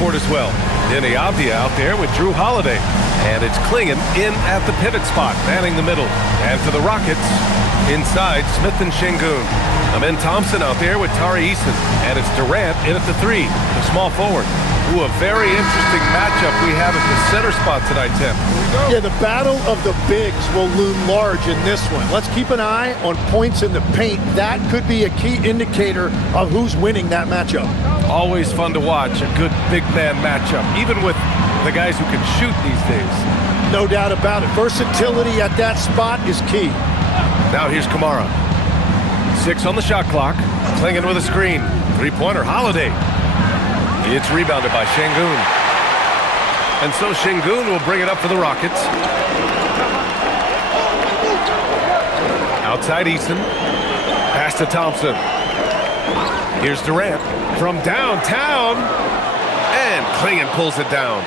court as well. Denny Avdia out there with Drew Holiday. And it's Klingon in at the pivot spot, manning the middle. And for the Rockets, inside, Smith and Şengün. Amen Thompson out there with Tari Eason. And it's Durant in at the 3, the small forward. Ooh, a very interesting matchup we have at the center spot tonight, Tim. Yeah, the battle of the bigs will loom large in this one. Let's keep an eye on points in the paint. That could be a key indicator of who's winning that matchup. Always fun to watch, a good big man matchup, even with the guys who can shoot these days. No doubt about it. Versatility at that spot is key. Now here's Kamara. 6 on the shot clock. Klingon with a screen. Three-pointer, Holiday. It's rebounded by Şengün. And so Şengün will bring it up for the Rockets. Outside Eason. Pass to Thompson. Here's Durant from downtown. And Klingon pulls it down.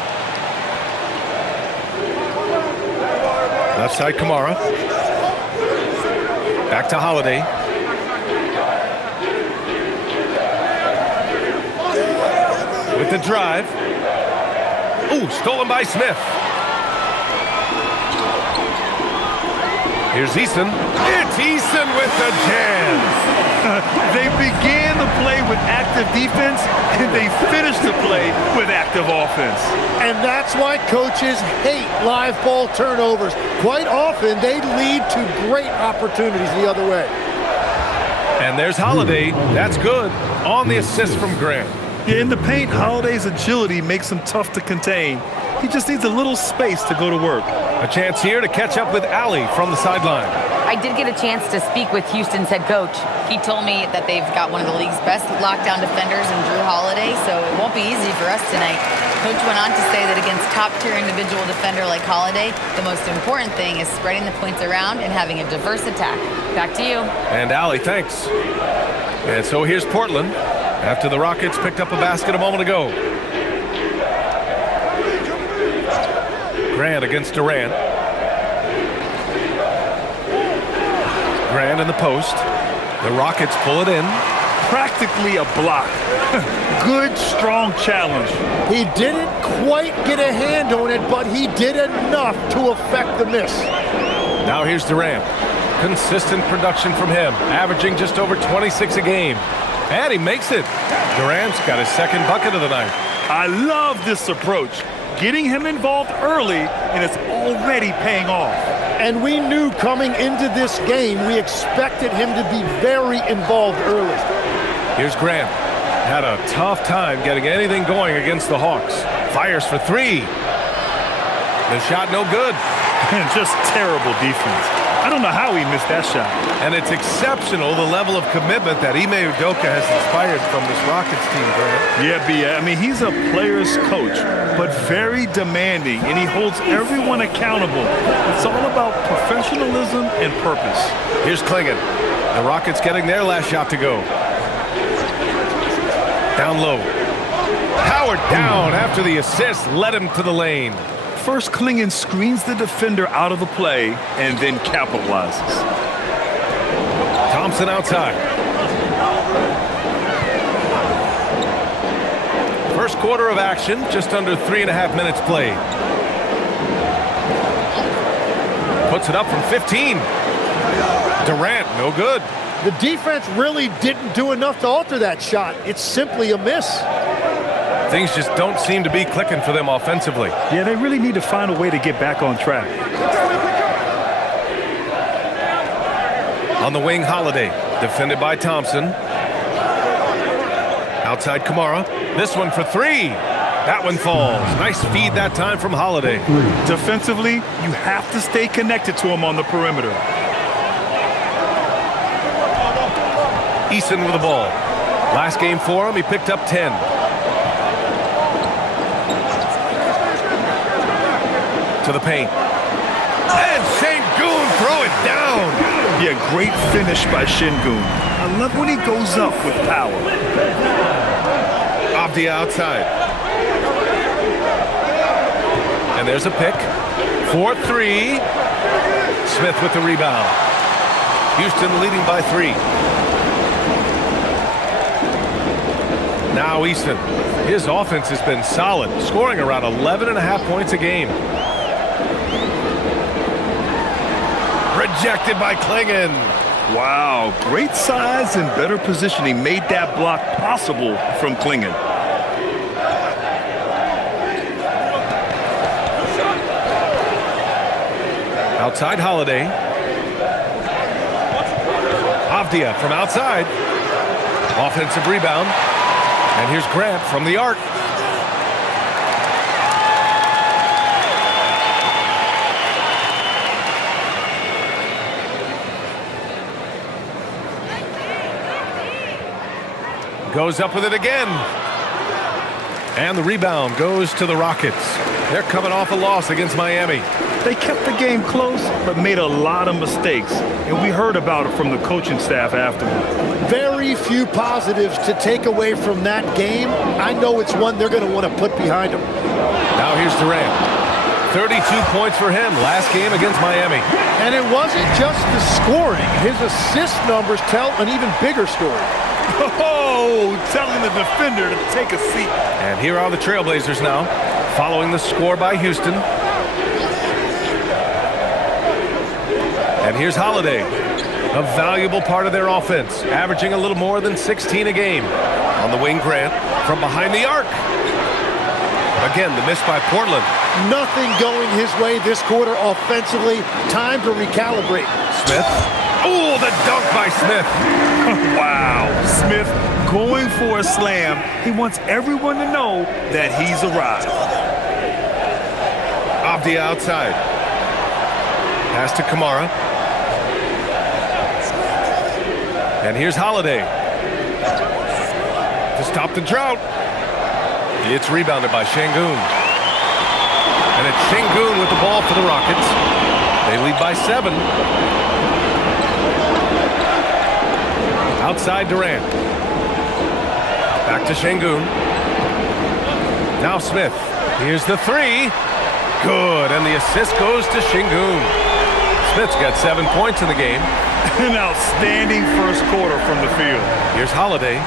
Left side Kamara. Back to Holiday. With the drive. Ooh, stolen by Smith. Here's Eason. It's Eason with the jam. They began the play with active defense, and they finished the play with active offense. And that's why coaches hate live ball turnovers. Quite often, they lead to great opportunities the other way. And there's Holiday. That's good. On the assist from Grant. Yeah, in the paint, Holiday's agility makes him tough to contain. He just needs a little space to go to work. A chance here to catch up with Allie from the sideline. I did get a chance to speak with Houston's head coach. He told me that they've got one of the league's best lockdown defenders in Drew Holiday, so it won't be easy for us tonight. Coach went on to say that against top-tier individual defender like Holiday, the most important thing is spreading the points around and having a diverse attack. Back to you. And Allie, thanks. And so here's Portland after the Rockets picked up a basket a moment ago. Grant against Durant. Grant in the post. The Rockets pull it in. Practically a block. Good, strong challenge. He didn't quite get a hand on it, but he did enough to affect the miss. Now here's Durant. Consistent production from him, averaging just over 26 a game. And he makes it. Durant's got his second bucket of the night. I love this approach. Getting him involved early, and it's already paying off. And we knew coming into this game, we expected him to be very involved early. Here's Grant. Had a tough time getting anything going against the Hawks. Fires for 3. The shot no good. And just terrible defense. I don't know how he missed that shot. And it's exceptional, the level of commitment that Ime Udoka has inspired from this Rockets team, Grant. Yeah, B. I mean, he's a player's coach, but very demanding, and he holds everyone accountable. It's all about professionalism and purpose. Here's Klingon. The Rockets getting their last shot to go. Down low. Howard down after the assist led him to the lane. First, Klingon screens the defender out of the play and then capitalizes. Thompson outside. First quarter of action, just under 3.5 minutes played. Puts it up from 15. Durant, no good. The defense really didn't do enough to alter that shot. It's simply a miss. Things just don't seem to be clicking for them offensively. Yeah, they really need to find a way to get back on track. On the wing, Holiday, defended by Thompson. Outside Kamara. This one for 3. That one falls. Nice feed that time from Holiday. Defensively, you have to stay connected to him on the perimeter. Eason with the ball. Last game for him, he picked up 10. To the paint. And Şengün throw it down. Yeah, great finish by Şengün. I love when he goes up with power. Avdia outside. And there's a pick. 4-3. Smith with the rebound. Houston leading by 3. Now Easton. His offense has been solid, scoring around 11.5 points a game. Rejected by Klingon. Wow, great size and better positioning made that block possible from Klingon. Outside Holiday. Avdia from outside. Offensive rebound. And here's Grant from the arc. Goes up with it again. And the rebound goes to the Rockets. They're coming off a loss against Miami. They kept the game close, but made a lot of mistakes. And we heard about it from the coaching staff afterward. Very few positives to take away from that game. I know it's one they're going to want to put behind them. Now here's Durant. 32 points for him last game against Miami. And it wasn't just the scoring. His assist numbers tell an even bigger story. Oh, telling the defender to take a seat. And here are the Trailblazers now, following the score by Houston. And here's Holiday, a valuable part of their offense, averaging a little more than 16 a game. On the wing, Grant from behind the arc. Again, the miss by Portland. Nothing going his way this quarter offensively. Time to recalibrate. Smith. Oh, the dunk by Smith. Wow, Smith going for a slam. He wants everyone to know that he's arrived. Avdia outside. Pass to Kamara. And here's Holiday to stop the drought. It's rebounded by Şengün. And it's Şengün with the ball for the Rockets. They lead by 7. Outside Durant. Back to Şengün. Now Smith. Here's the 3. Good, and the assist goes to Şengün. Smith's got 7 points in the game. An outstanding first quarter from the field. Here's Holiday.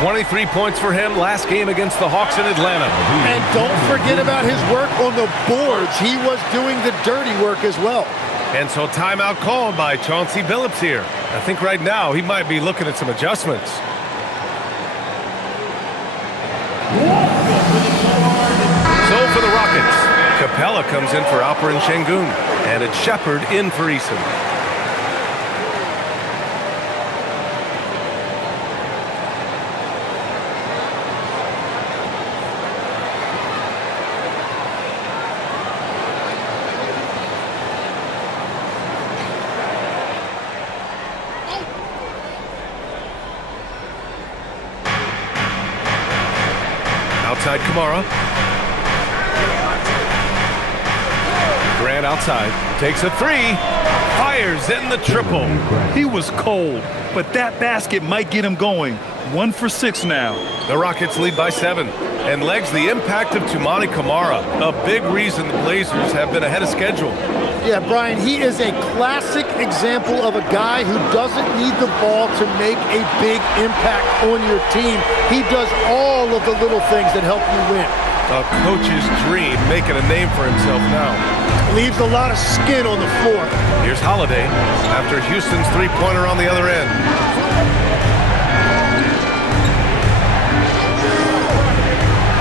23 points for him last game against the Hawks in Atlanta. And don't forget about his work on the boards. He was doing the dirty work as well. And so timeout called by Chauncey Billups here. I think right now he might be looking at some adjustments. So for the Rockets, Capella comes in for Alperen Şengün, and it's Shepard in for Eason. Outside Kamara. Grant outside. Takes a 3. Fires in the triple. He was cold, but that basket might get him going. 1 for 6 now. The Rockets lead by 7. And legs the impact of Toumani Camara. A big reason the Blazers have been ahead of schedule. Yeah, Brian, he is a classic example of a guy who doesn't need the ball to make a big impact on your team. He does all of the little things that help you win. A coach's dream, making a name for himself now. Leaves a lot of skin on the floor. Here's Holiday after Houston's three-pointer on the other end.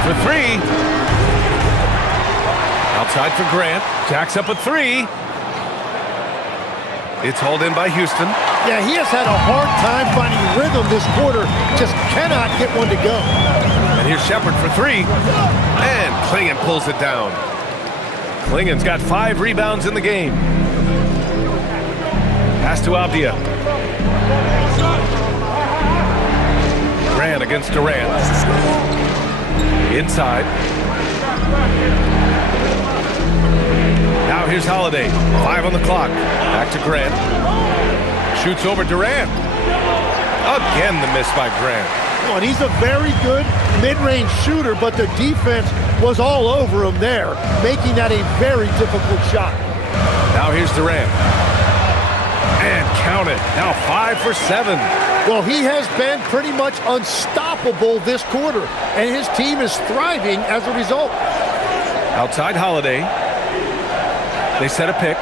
For 3. Outside for Grant. Jacks up a 3. It's hauled in by Houston. Yeah, he has had a hard time finding rhythm this quarter. Just cannot get one to go. And here's Shepard for 3. And Klingon pulls it down. Klingon's got 5 rebounds in the game. Pass to Avdia. Grant against Durant. Inside. Now here's Holiday. 5 on the clock. Back to Grant. Shoots over Durant. Again the miss by Grant. Oh, and he's a very good mid-range shooter, but the defense was all over him there, making that a very difficult shot. Now here's Durant. And count it. Now 5 for 7. Well, he has been pretty much unstoppable unstoppable this quarter, and his team is thriving as a result. Outside Holiday. They set a pick.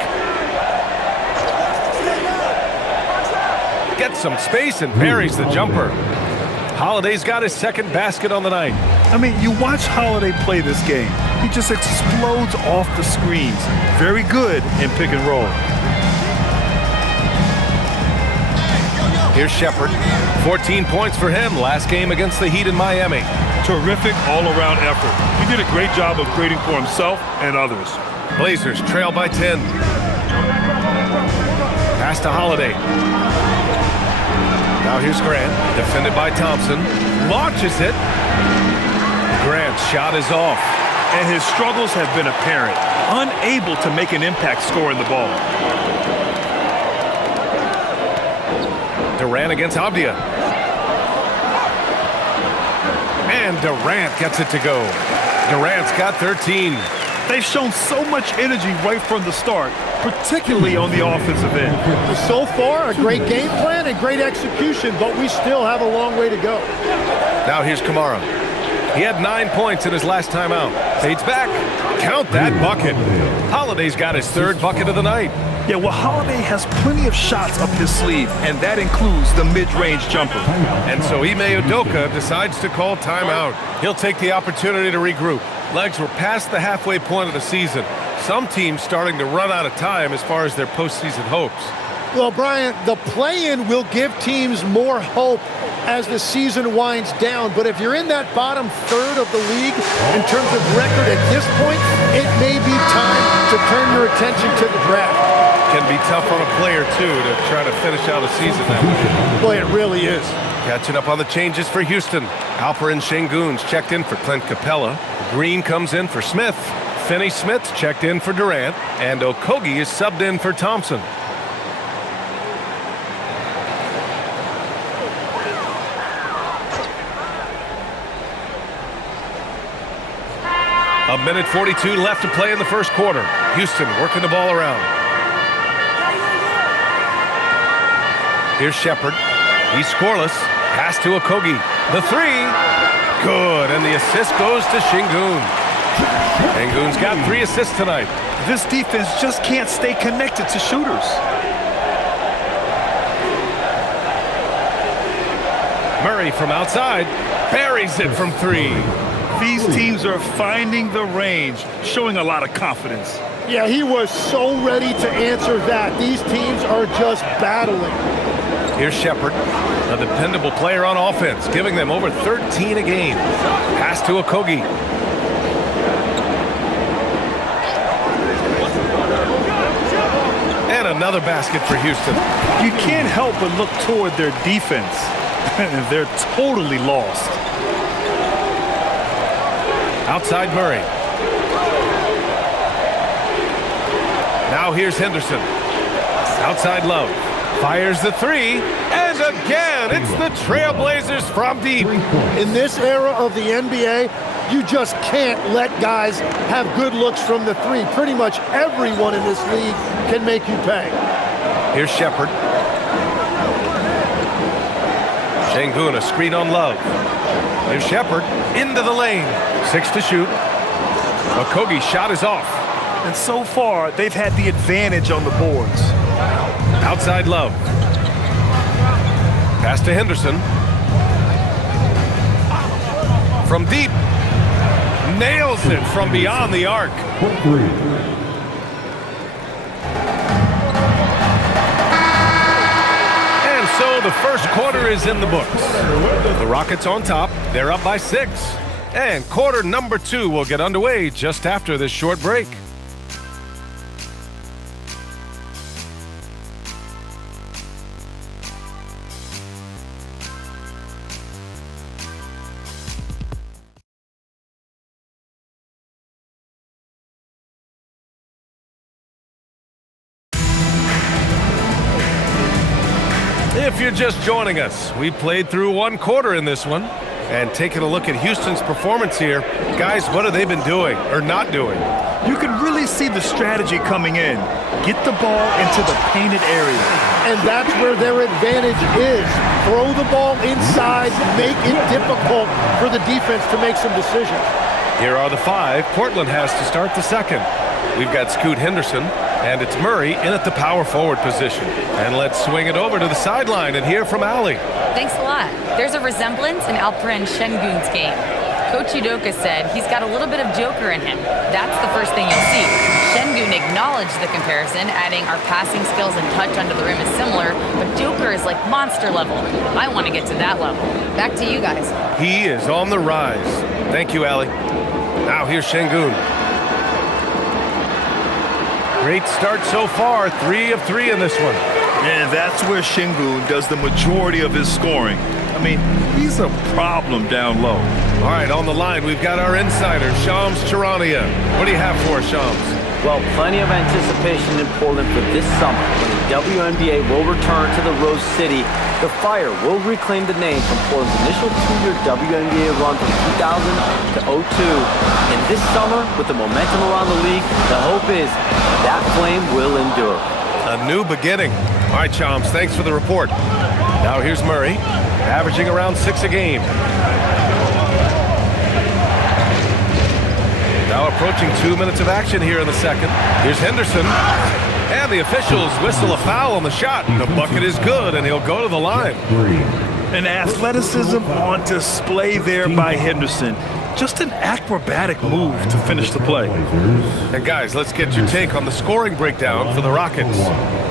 Gets some space and buries the jumper. Holiday's got his second basket on the night. I mean, you watch Holiday play this game. He just explodes off the screens. Very good in pick and roll. Here's Shepherd. 14 points for him last game against the Heat in Miami. Terrific all-around effort. He did a great job of creating for himself and others. Blazers trail by 10. Pass to Holiday. Now here's Grant, defended by Thompson. Launches it. Grant's shot is off. And his struggles have been apparent. Unable to make an impact scoring the ball. Durant against Avdia. And Durant gets it to go. Durant's got 13. They've shown so much energy right from the start, particularly on the offensive end. So far, a great game plan and great execution, but we still have a long way to go. Now here's Kamara. He had 9 points in his last time out. Fades back. Count that bucket. Holiday's got his third bucket of the night. Yeah, well, Holiday has plenty of shots up his sleeve, and that includes the mid-range jumper. And so Ime Udoka decides to call timeout. He'll take the opportunity to regroup. Legs were past the halfway point of the season. Some teams starting to run out of time as far as their postseason hopes. Well, Brian, the play-in will give teams more hope as the season winds down. But if you're in that bottom third of the league in terms of record at this point, it may be time to turn your attention to the draft. Can be tough on a player, too, to try to finish out a season that way. Boy, it really is. Catching up on the changes for Houston. Alperen Sengun's checked in for Clint Capella. Green comes in for Smith. Finney-Smith's checked in for Durant. And Okogie is subbed in for Thompson. A minute 42 left to play in the first quarter. Houston working the ball around. Here's Shepherd. He's scoreless. Pass to Okogie. The three. Good. And the assist goes to Sengun. Sengun's got 3 assists tonight. This defense just can't stay connected to shooters. Murray from outside. Buries it from 3. These teams are finding the range, showing a lot of confidence. Yeah, he was so ready to answer that. These teams are just battling. Here's Shepherd, a dependable player on offense, giving them over 13 a game. Pass to Okogie. And another basket for Houston. You can't help but look toward their defense. They're totally lost. Outside Murray. Now here's Henderson. Outside Love. Fires the 3. And again, it's the Trailblazers from deep. In this era of the NBA, you just can't let guys have good looks from the 3. Pretty much everyone in this league can make you pay. Here's Shepherd. Sengun, a screen on Love. Here's Shepherd into the lane. 6 to shoot. Okogie's shot is off. And so far, they've had the advantage on the boards. Outside Love. Pass to Henderson. From deep. Nails it from beyond the arc. And so the first quarter is in the books. The Rockets on top. They're up by 6. And quarter number 2 will get underway just after this short break. If you're just joining us, we played through one quarter in this one. And taking a look at Houston's performance here, guys, what have they been doing or not doing? You can really see the strategy coming in. Get the ball into the painted area. And that's where their advantage is. Throw the ball inside, make it difficult for the defense to make some decisions. Here are the 5. Portland has to start the second. We've got Scoot Henderson, and it's Murray in at the power forward position. And let's swing it over to the sideline and hear from Allie. Thanks a lot. There's a resemblance in Alperen Şengün's game. Coach Udoka said he's got a little bit of Joker in him. That's the first thing you'll see. Şengün acknowledged the comparison, adding our passing skills and touch under the rim is similar, but Joker is like monster level. I want to get to that level. Back to you guys. He is on the rise. Thank you, Allie. Now here's Şengün. Great start so far, 3 of 3 in this one. And that's where Şengün does the majority of his scoring. I mean, he's a problem down low. All right, on the line, we've got our insider, Shams Charania. What do you have for us, Shams? Well, plenty of anticipation in Portland for this summer when the WNBA will return to the Rose City. The Fire will reclaim the name from Portland's initial 2-year WNBA run from 2000 to 02. And this summer, with the momentum around the league, the hope is that flame will endure. A new beginning. All right, Shams, thanks for the report. Now here's Murray, averaging around 6 a game. Now approaching 2 minutes of action here in the second. Here's Henderson. And the officials whistle a foul on the shot. The bucket is good, and he'll go to the line. An athleticism on display there by Henderson. Just an acrobatic move to finish the play. And guys, let's get your take on the scoring breakdown for the Rockets.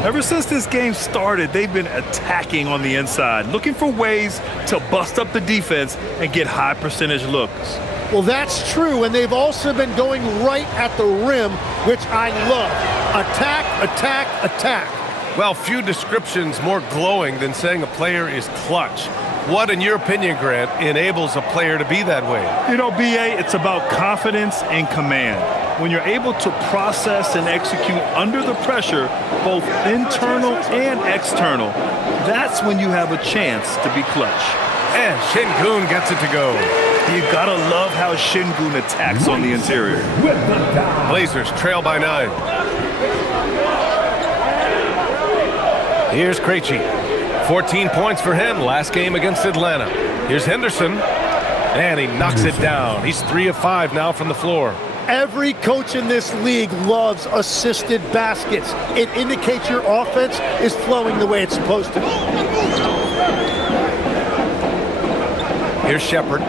Ever since this game started, they've been attacking on the inside, looking for ways to bust up the defense and get high percentage looks. Well, that's true, and they've also been going right at the rim, which I love. Attack, attack, attack. Well, few descriptions more glowing than saying a player is clutch. What, in your opinion, Grant, enables a player to be that way? You know, BA, it's about confidence and command. When you're able to process and execute under the pressure, both internal and external, that's when you have a chance to be clutch. And Şengün gets it to go. You gotta love how Şengün attacks on the interior. Blazers trail by 9. Here's Krejci. 14 points for him last game against Atlanta. Here's Henderson, and he knocks it down. He's 3 of 5 now from the floor. Every coach in this league loves assisted baskets. It indicates your offense is flowing the way it's supposed to. Here's Shepard,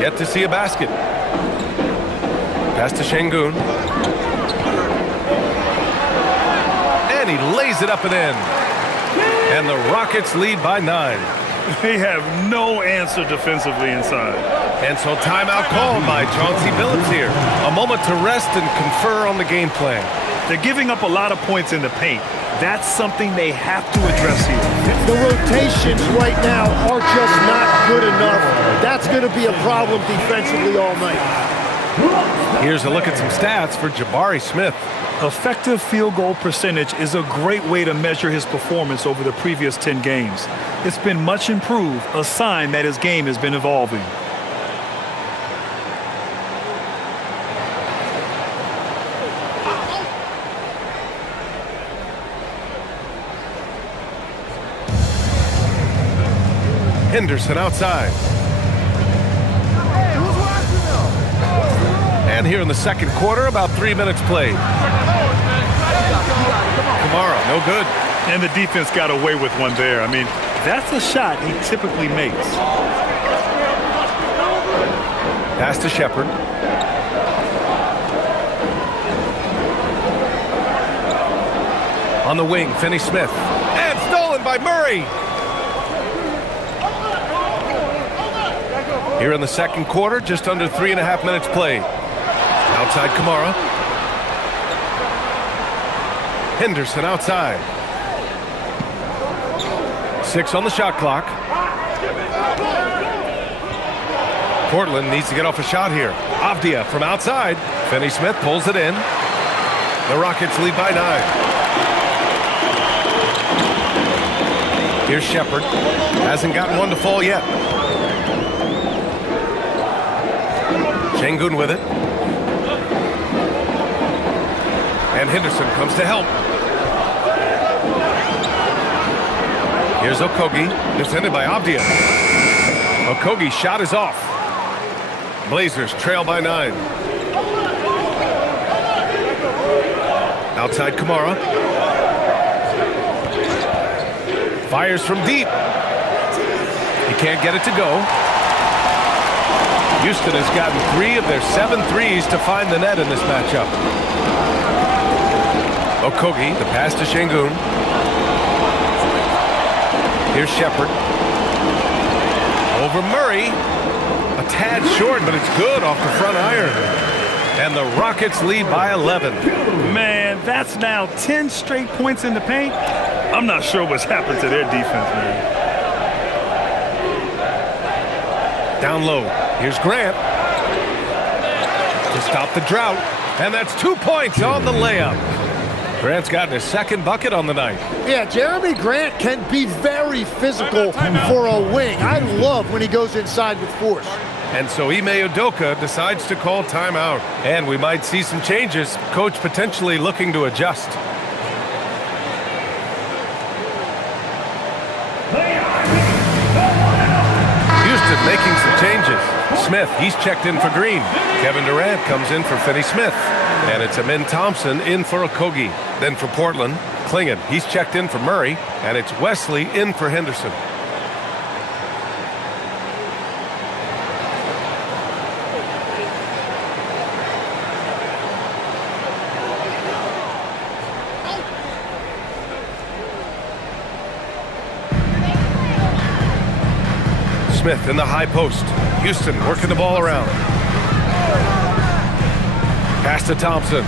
yet to see a basket. Pass to Şengün. And he lays it up and in. And the Rockets lead by 9. They have no answer defensively inside. And so timeout called by Chauncey Billups here. A moment to rest and confer on the game plan. They're giving up a lot of points in the paint. That's something they have to address here. The rotations right now are just not good enough. That's going to be a problem defensively all night. Here's a look at some stats for Jabari Smith. Effective field goal percentage is a great way to measure his performance over the previous 10 games. It's been much improved, a sign that his game has been evolving. Henderson outside. And here in the second quarter, about 3 minutes played. Kamara, no good. And the defense got away with one there. I mean, that's a shot he typically makes. Pass to Shepard. On the wing, Finney-Smith. And stolen by Murray. Here in the second quarter, just under 3.5 minutes played. Outside Kamara. Henderson outside. 6 on the shot clock. Portland needs to get off a shot here. Avdia from outside. Finney-Smith pulls it in. The Rockets lead by 9. Here's Shepard. Hasn't gotten one to fall yet. Şengün with it. And Henderson comes to help. Here's Okogie, defended by Avdia. Okogie's shot is off. Blazers trail by 9. Outside Kamara. Fires from deep. He can't get it to go. Houston has gotten 3 of their 7 threes to find the net in this matchup. Okogie, the pass to Şengün. Here's Shepherd. Over Murray. A tad short, but it's good off the front iron. And the Rockets lead by 11. Man, that's now 10 straight points in the paint. I'm not sure what's happened to their defense, man. Down low. Here's Grant. To stop the drought. And that's 2 points on the layup. Grant's gotten his second bucket on the night. Yeah, Jeremy Grant can be very physical for a wing. I love when he goes inside with force. And so Ime Udoka decides to call timeout. And we might see some changes. Coach potentially looking to adjust. Houston making some changes. Smith, he's checked in for Green. Kevin Durant comes in for Finney-Smith. And it's Amin Thompson in for Okogie. Then for Portland, Klingon, he's checked in for Murray. And it's Wesley in for Henderson. Smith in the high post. Houston working the ball around. Pass to Thompson.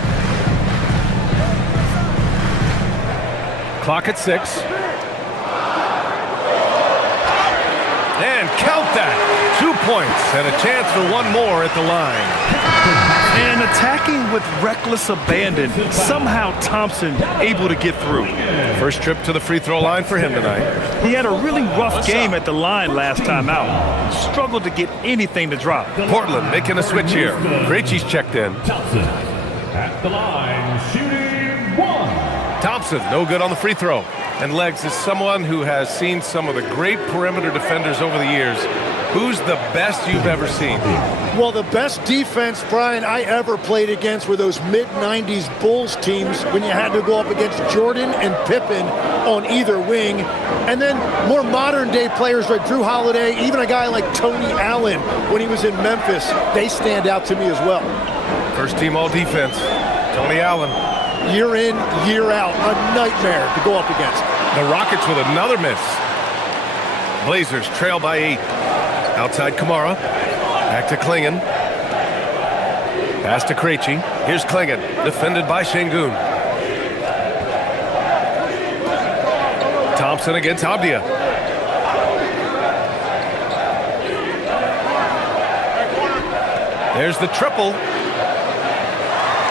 Clock at 6. And count that. 2 points and a chance for one more at the line. And attacking with reckless abandon. Somehow Thompson able to get through. First trip to the free throw line for him tonight. He had a really rough game at the line last time out. Struggled to get anything to drop. Portland making a switch here. Krejci's checked in. Thompson at the line, shooting 1. Thompson, no good on the free throw. And Legs is someone who has seen some of the great perimeter defenders over the years. Who's the best you've ever seen? Well, the best defense, Brian, I ever played against were those mid-90s Bulls teams when you had to go up against Jordan and Pippen on either wing. And then more modern-day players like Drew Holiday, even a guy like Tony Allen when he was in Memphis, they stand out to me as well. First team all defense, Tony Allen. Year in, year out, a nightmare to go up against. The Rockets with another miss. Blazers trail by 8. Outside Kamara. Back to Klingon. Pass to Krejci. Here's Klingon, defended by Şengün. Thompson against Avdia. There's the triple.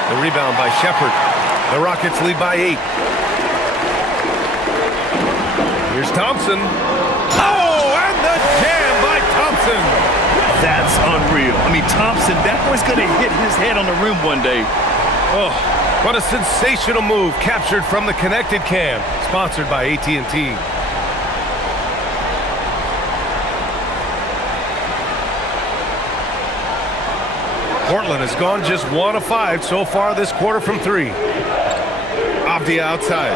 The rebound by Shepherd. The Rockets lead by 8. Here's Thompson. Oh, and the jam by Thompson. That's unreal. I mean, Thompson, that boy's going to hit his head on the rim one day. Oh, what a sensational move captured from the Connected Cam, sponsored by AT&T. Portland has gone just 1 of 5 so far this quarter from 3. Avdia outside.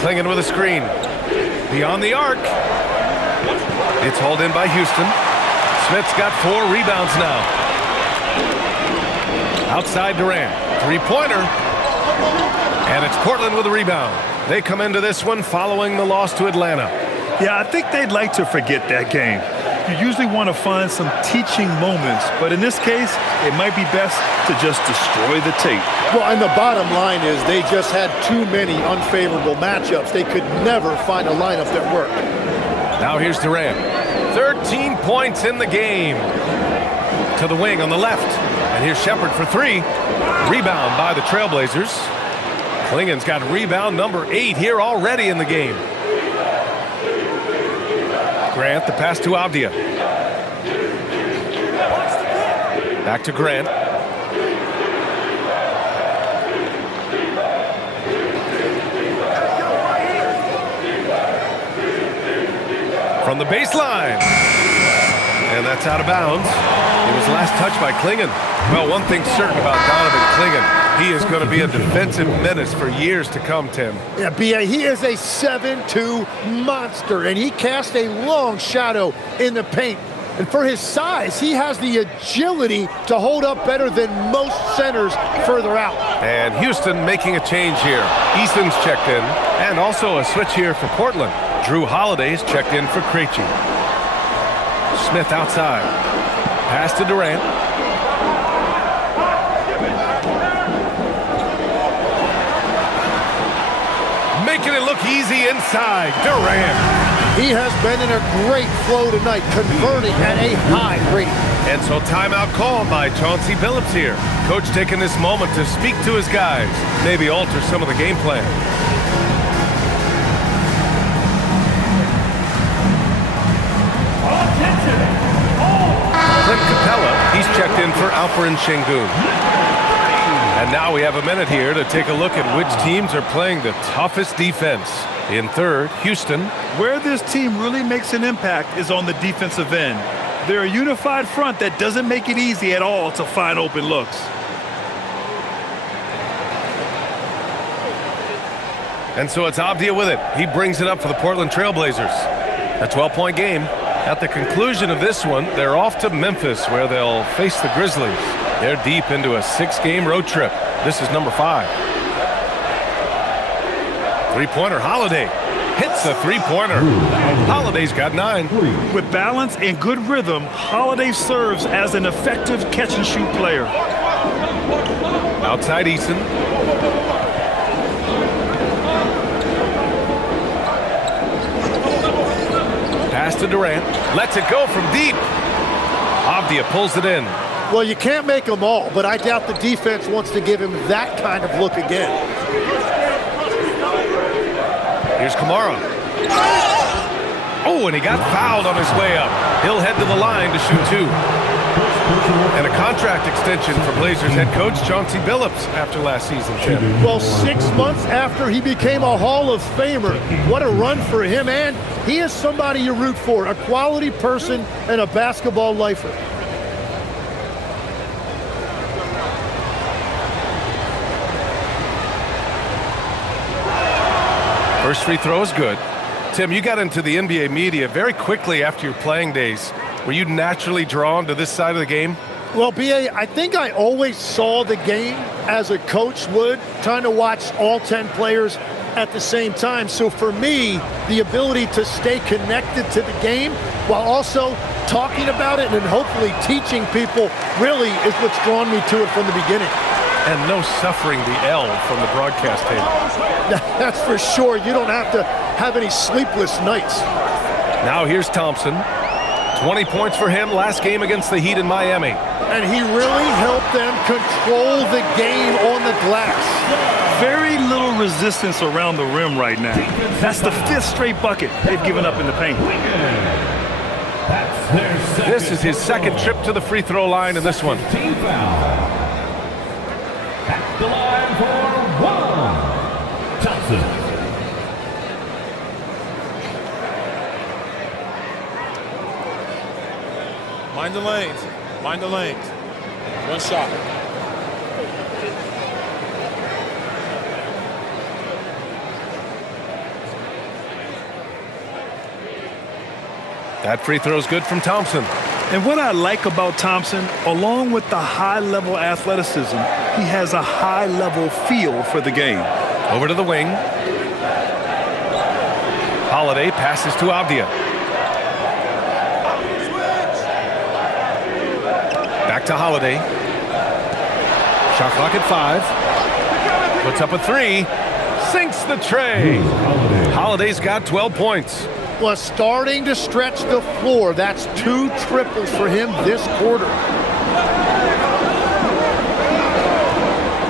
Klingon with a screen. Beyond the arc. It's hauled in by Houston. Smith's got 4 rebounds now. Outside Durant. 3-pointer. And it's Portland with a rebound. They come into this one following the loss to Atlanta. Yeah, I think they'd like to forget that game. You usually want to find some teaching moments, but in this case, it might be best to just destroy the tape. Well, and the bottom line is they just had too many unfavorable matchups. They could never find a lineup that worked. Now here's Durant. 13 points in the game. To the wing on the left. And here's Shepherd for 3. Rebound by the Trailblazers. Klingon's got rebound number 8 here already in the game. Grant, the pass to Avdia. Back to Grant. From the baseline. And that's out of bounds. It was last touched by Klingon. Well, one thing's certain about Donovan Klingon. He is going to be a defensive menace for years to come, Tim. Yeah, B.A., he is a 7'2" monster, and he casts a long shadow in the paint. And for his size, he has the agility to hold up better than most centers further out. And Houston making a change here. Easton's checked in, and also a switch here for Portland. Drew Holiday's checked in for Krejci. Smith outside. Pass to Durant. Making it look easy inside. Durant. He has been in a great flow tonight, converting at a high rate. And so timeout called by Chauncey Billups here. Coach taking this moment to speak to his guys, maybe alter some of the game plan. Clint Capella, he's checked in for Alperen Şengün. And now we have a minute here to take a look at which teams are playing the toughest defense. In third, Houston. Where this team really makes an impact is on the defensive end. They're a unified front that doesn't make it easy at all to find open looks. And so it's Avdia with it. He brings it up for the Portland Trailblazers. A 12-point game. At the conclusion of this one, they're off to Memphis, where they'll face the Grizzlies. They're deep into a 6-game road trip. This is number 5. Three-pointer, Holiday. Hits a three-pointer. Holiday's got 9. With balance and good rhythm, Holiday serves as an effective catch-and-shoot player. Outside Eason. Pass to Durant. Lets it go from deep. Avdia pulls it in. Well, you can't make them all, but I doubt the defense wants to give him that kind of look again. Here's Kamara. Oh, and he got fouled on his way up. He'll head to the line to shoot 2. And a contract extension for Blazers head coach Chauncey Billups after last season, Tim. Well, 6 months after he became a Hall of Famer, what a run for him. And he is somebody you root for, a quality person and a basketball lifer. First free throw is good. Tim, you got into the NBA media very quickly after your playing days. Were you naturally drawn to this side of the game? Well, B.A., I think I always saw the game as a coach would, trying to watch all 10 players at the same time. So for me, the ability to stay connected to the game while also talking about it and hopefully teaching people really is what's drawn me to it from the beginning. And no suffering the L from the broadcast table. That's for sure. You don't have to have any sleepless nights. Now here's Thompson. 20 points for him last game against the Heat in Miami. And he really helped them control the game on the glass. Very little resistance around the rim right now. That's the 5th straight bucket they've given up in the paint. This is his 2nd trip to the free throw line in this one. Team foul. At the line for 1. Thompson. Mind the lanes. Mind the lanes. One shot. That free throw is good from Thompson. And what I like about Thompson, along with the high-level athleticism, he has a high-level feel for the game. Over to the wing. Holiday passes to Avdia. Back to Holiday. Shot clock at 5. Puts up a 3. Sinks the tray. Holiday's got 12 points. Was starting to stretch the floor. That's 2 triples for him this quarter.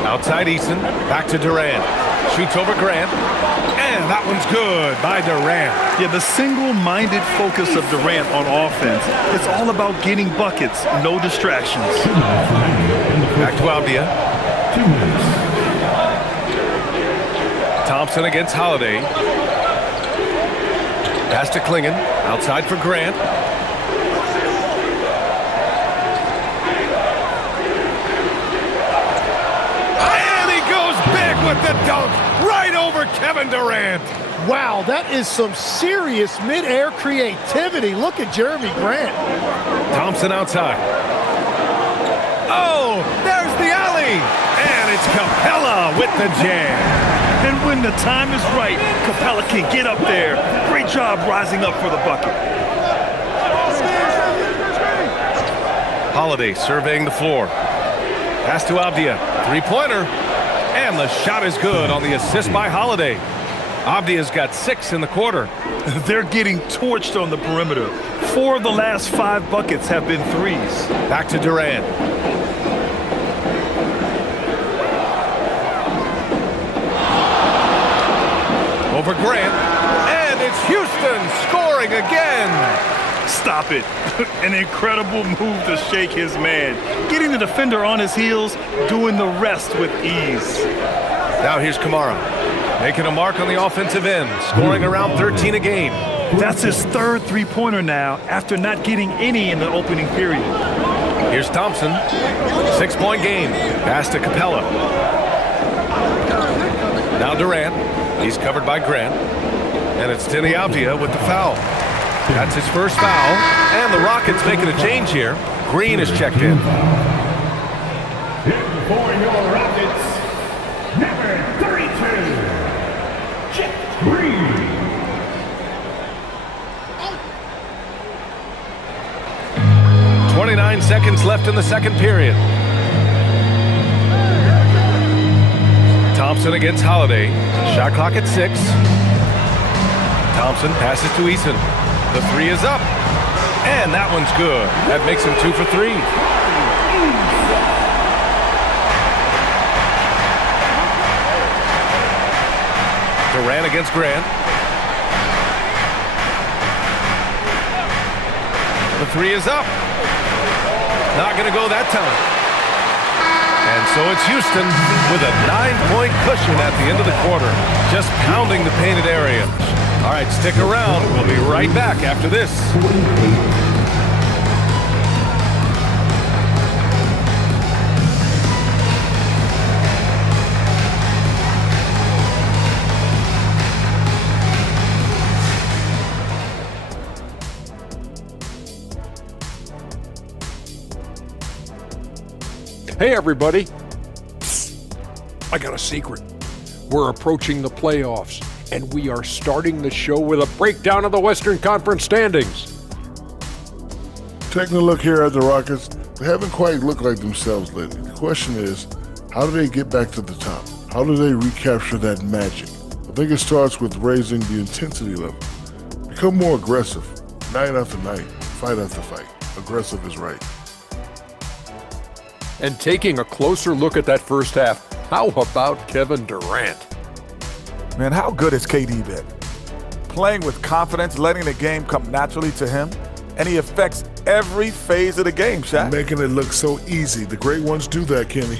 Outside Eason. Back to Durant. shoots over Grant. And that one's good by Durant. Yeah, the single-minded focus of Durant on offense, it's all about getting buckets, no distractions. Back to Avdia. 2 minutes. Thompson against Holiday. Pass to Klingon. Outside for Grant. And he goes big with the dunk right over Kevin Durant. Wow, that is some serious mid-air creativity. Look at Jeremy Grant. Thompson outside. Oh, there's the alley. And it's Capella with the jam. And when the time is right, Capella can get up there. Great job rising up for the bucket. Holiday surveying the floor. Pass to Avdia. Three-pointer. And the shot is good on the assist by Holiday. Avdia's got 6 in the quarter. They're getting torched on the perimeter. 4 of the last 5 buckets have been threes. Back to Durant. Over Grant. And it's Houston scoring again. Stop it. An incredible move to shake his man. Getting the defender on his heels, doing the rest with ease. Now here's Kamara. Making a mark on the offensive end. Scoring around 13 a game. That's his 3rd three-pointer now after not getting any in the opening period. Here's Thompson. 6-point game. Pass to Capella. Now Durant. He's covered by Grant. And it's Denny Avdia with the foul. That's his first foul. And the Rockets making a change here. Green is checked in. In for your Rockets, number 32, Jeff Green. 29 seconds left in the second period. Thompson against Holiday. Shot clock at 6. Thompson passes to Eason. The 3 is up. And that one's good. That makes him 2 for 3. Durant against Grant. The 3 is up. Not going to go that time. And so it's Houston with a 9-point cushion at the end of the quarter, just pounding the painted area. All right, stick around. We'll be right back after this. Hey, everybody. I got a secret. We're approaching the playoffs, and we are starting the show with a breakdown of the Western Conference standings. Taking a look here at the Rockets, they haven't quite looked like themselves lately. The question is, how do they get back to the top? How do they recapture that magic? I think it starts with raising the intensity level. Become more aggressive, night after night, fight after fight. Aggressive is right. And taking a closer look at that first half, how about Kevin Durant? Man, how good has KD been? Playing with confidence, letting the game come naturally to him, and he affects every phase of the game, Shaq. Making it look so easy. The great ones do that, Kenny.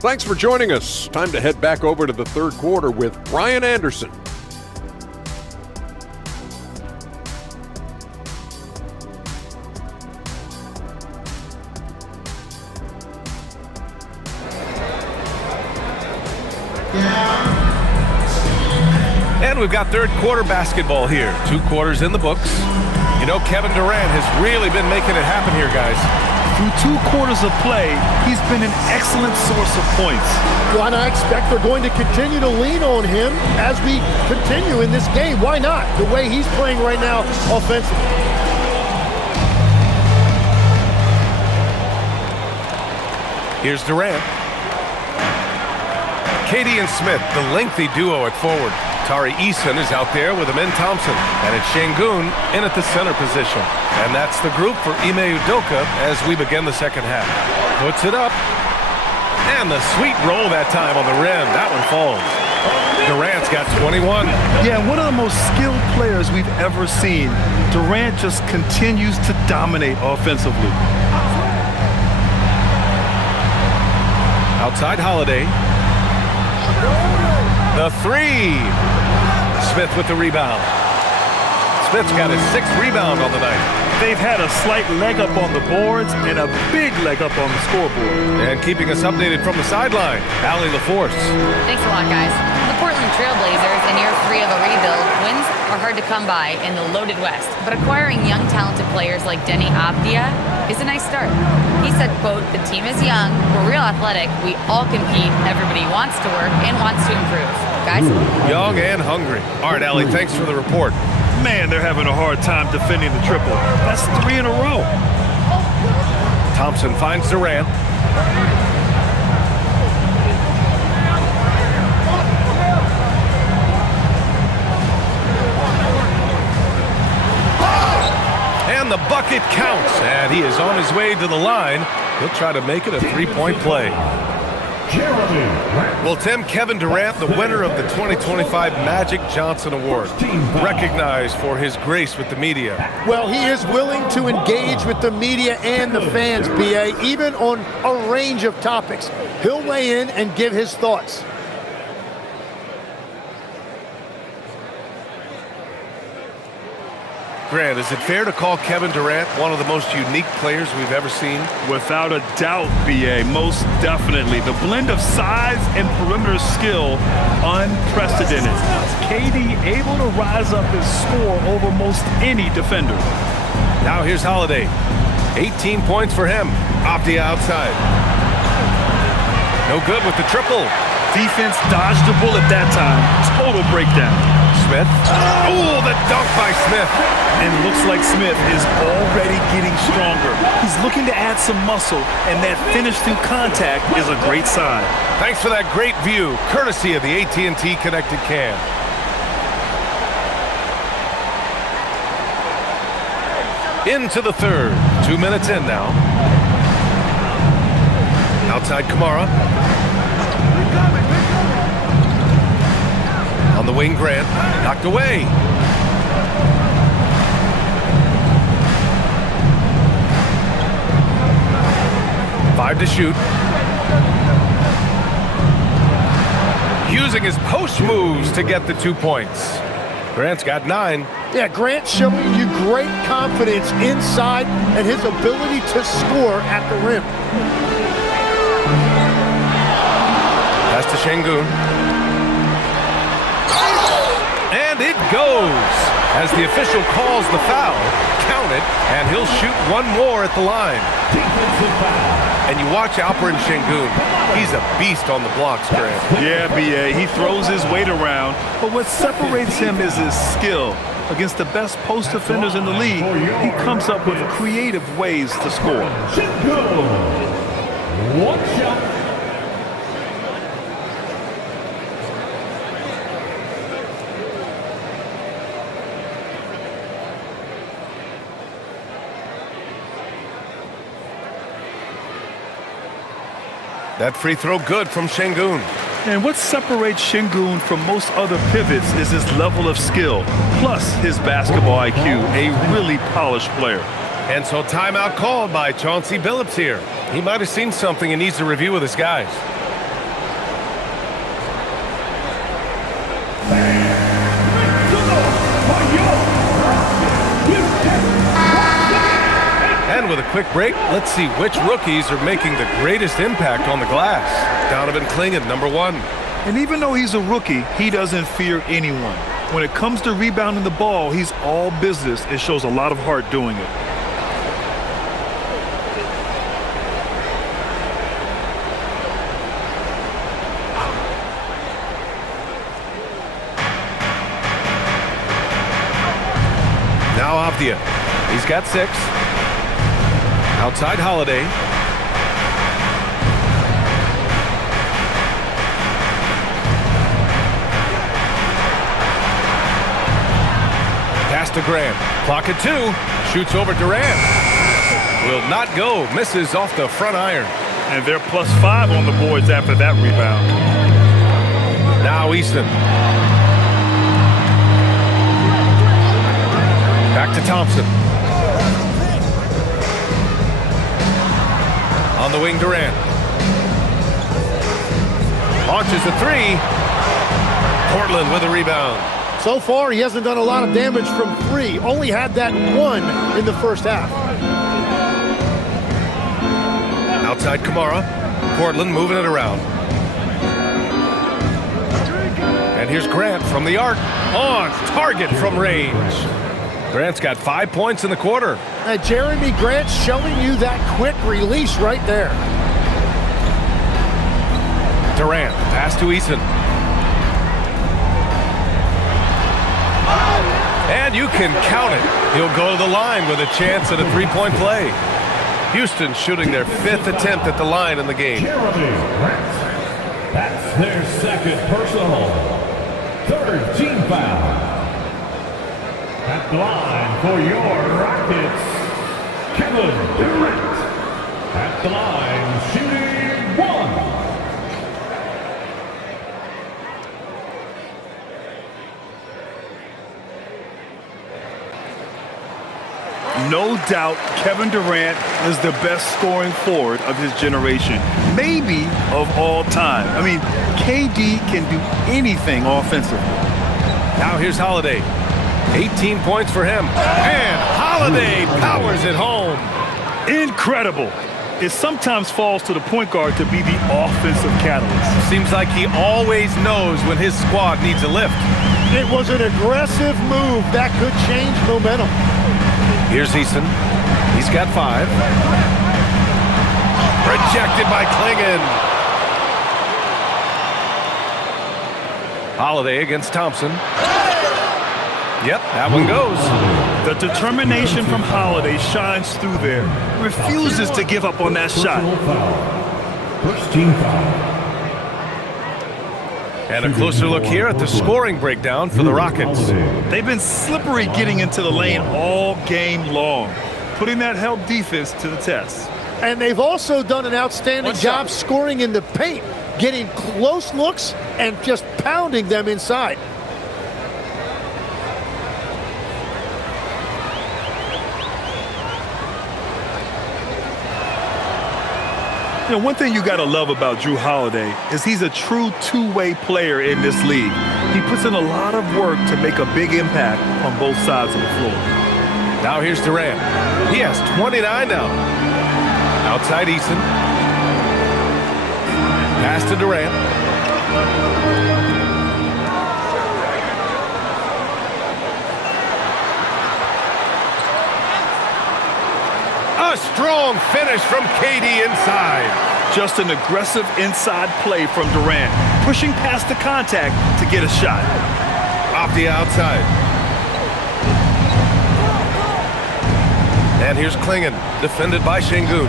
Thanks for joining us. Time to head back over to the third quarter with Brian Anderson. And we've got third quarter basketball here. 2 quarters in the books. You know, Kevin Durant has really been making it happen here, guys. Through 2 quarters of play, he's been an excellent source of points. Well, and I expect they're going to continue to lean on him as we continue in this game. Why not? The way he's playing right now offensively. Here's Durant. KD and Smith, the lengthy duo at forward. Tari Eason is out there with Amin Thompson. And it's Şengün in at the center position. And that's the group for Ime Udoka as we begin the second half. Puts it up. And the sweet roll that time on the rim. That one falls. Durant's got 21. Yeah, one of the most skilled players we've ever seen. Durant just continues to dominate offensively. Outside Holiday. The three. Smith with the rebound. Smith's got his 6th rebound on the night. They've had a slight leg up on the boards and a big leg up on the scoreboard. And keeping us updated from the sideline, Allie LaForce. Thanks a lot, guys. The Portland Trailblazers, in year 3 of a rebuild, wins are hard to come by in the loaded West. But acquiring young, talented players like Deni Avdija is a nice start. He said, quote, "The team is young, we're real athletic, we all compete, everybody wants to work and wants to improve." Guys? Young and hungry. All right, Allie, thanks for the report. Man, they're having a hard time defending the triple. That's 3 in a row. Thompson finds Durant. And the bucket counts, and he is on his way to the line. He'll try to make it a 3-point play. Well, Tim, Kevin Durant, the winner of the 2025 Magic Johnson Award, recognized for his grace with the media. Well, he is willing to engage with the media and the fans, B.A., even on a range of topics. He'll weigh in and give his thoughts. Grant, is it fair to call Kevin Durant one of the most unique players we've ever seen? Without a doubt, B.A., most definitely. The blend of size and perimeter skill, unprecedented. KD able to rise up and score over most any defender. Now here's Holiday. 18 points for him. Avdija outside. No good with the triple. Defense dodged the bullet that time. Total breakdown. Smith. Oh, the dunk by Smith. And looks like Smith is already getting stronger. He's looking to add some muscle, and that finish through contact is a great sign. Thanks for that great view, courtesy of the AT&T Connected Cam. Into the third. 2 minutes in now. Outside Kamara. On the wing, Grant. Knocked away. Five to shoot. Using his post moves to get the 2 points. Grant's got 9. Yeah, Grant showing you great confidence inside and his ability to score at the rim. Pass to Şengün. And it goes. As the official calls the foul, count it, and he'll shoot one more at the line. And you watch Alperen Şengün. He's a beast on the blocks, Grant. Yeah, B.A., he throws his weight around, but what separates him is his skill. Against the best post defenders in the league, he comes up with creative ways to score. One shot. That free throw good from Şengün. And what separates Şengün from most other pivots is his level of skill, plus his basketball IQ, a really polished player. And so timeout called by Chauncey Billups here. He might have seen something and needs to review with his guys. And with a quick break, let's see which rookies are making the greatest impact on the glass. Donovan Clingan, number 1. And even though he's a rookie, he doesn't fear anyone. When it comes to rebounding the ball, he's all business and shows a lot of heart doing it. Now Avdija. He's got 6. Outside Holiday. to Grant. Clock at 2. Shoots over Durant. Will not go. Misses off the front iron. And they're +5 on the boards after that rebound. Now Easton. Back to Thompson. On the wing, Durant. Launches a 3. Portland with a rebound. So far, he hasn't done a lot of damage from 3. Only had that 1 in the first half. Outside Kamara. Portland moving it around. And here's Grant from the arc. On target from range. Grant's got 5 points in the quarter. And Jeremy Grant showing you that quick release right there. Durant, pass to Eason. And you can count it. He'll go to the line with a chance at a three-point play. Houston shooting their 5th attempt at the line in the game. Jeremy Grant. That's their 2nd personal. 3rd team foul. At the line for your Rockets, Kevin Durant. At the line, shooting 1. No doubt Kevin Durant is the best scoring forward of his generation, maybe of all time. I mean, KD can do anything offensively. Now here's Holiday. 18 points for him. And Holiday powers it home. Incredible. It sometimes falls to the point guard to be the offensive catalyst. Seems like he always knows when his squad needs a lift. It was an aggressive move that could change momentum. Here's Eason. He's got 5. Rejected by Klingon. Holiday against Thompson. Yep, that one goes. The determination from Holiday shines through there. Refuses to give up on that shot. First team foul. And a closer look here at the scoring breakdown for the Rockets. They've been slippery getting into the lane all game long, putting that help defense to the test. And they've also done an outstanding job scoring in the paint, getting close looks and just pounding them inside. You know, one thing you got to love about Jrue Holiday is he's a true two-way player in this league. He puts in a lot of work to make a big impact on both sides of the floor. Now here's Durant. He has 29 now. Outside Eason. Pass to Durant. A strong finish from KD inside. Just an aggressive inside play from Durant, pushing past the contact to get a shot. Off the outside. And here's Klingon, defended by Şengün.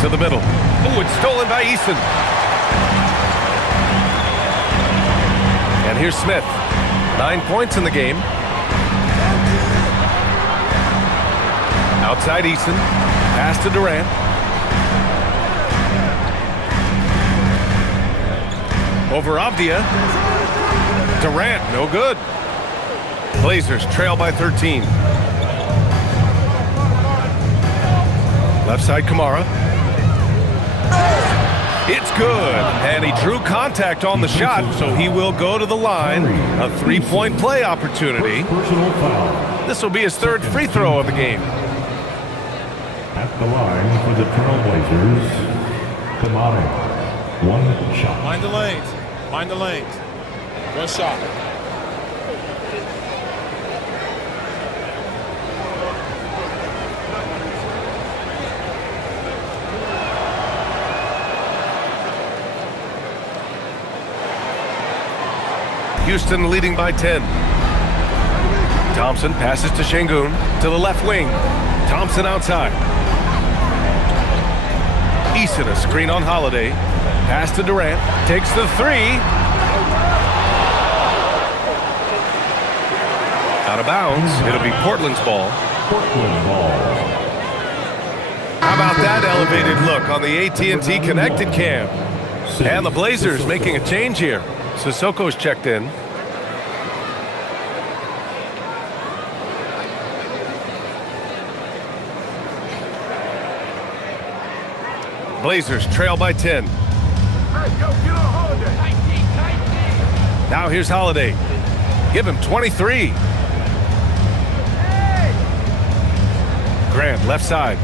To the middle. Oh, it's stolen by Eason. And here's Smith. 9 points in the game. Outside Eason. Pass to Durant. Over Avdia. Durant, no good. Blazers trail by 13. Left side, Kamara. It's good. And he drew contact on the shot, so he will go to the line. A three-point play opportunity. Personal foul. This will be his 3rd free throw of the game. At the line for the Trailblazers, Kamara. 1 shot. Mind the lanes. Mind the lanes. 1 shot. Houston leading by 10. Thompson passes to Şengün to the left wing. Thompson outside. Eason a screen on Holiday. Pass to Durant. Takes the 3. Out of bounds. It'll be Portland's ball. Portland ball. How about that elevated look on the AT&T Connected cam? And the Blazers making a change here. Sissoko's checked in. Blazers trail by 10. Now here's Holiday. Give him 23. Grant, left side.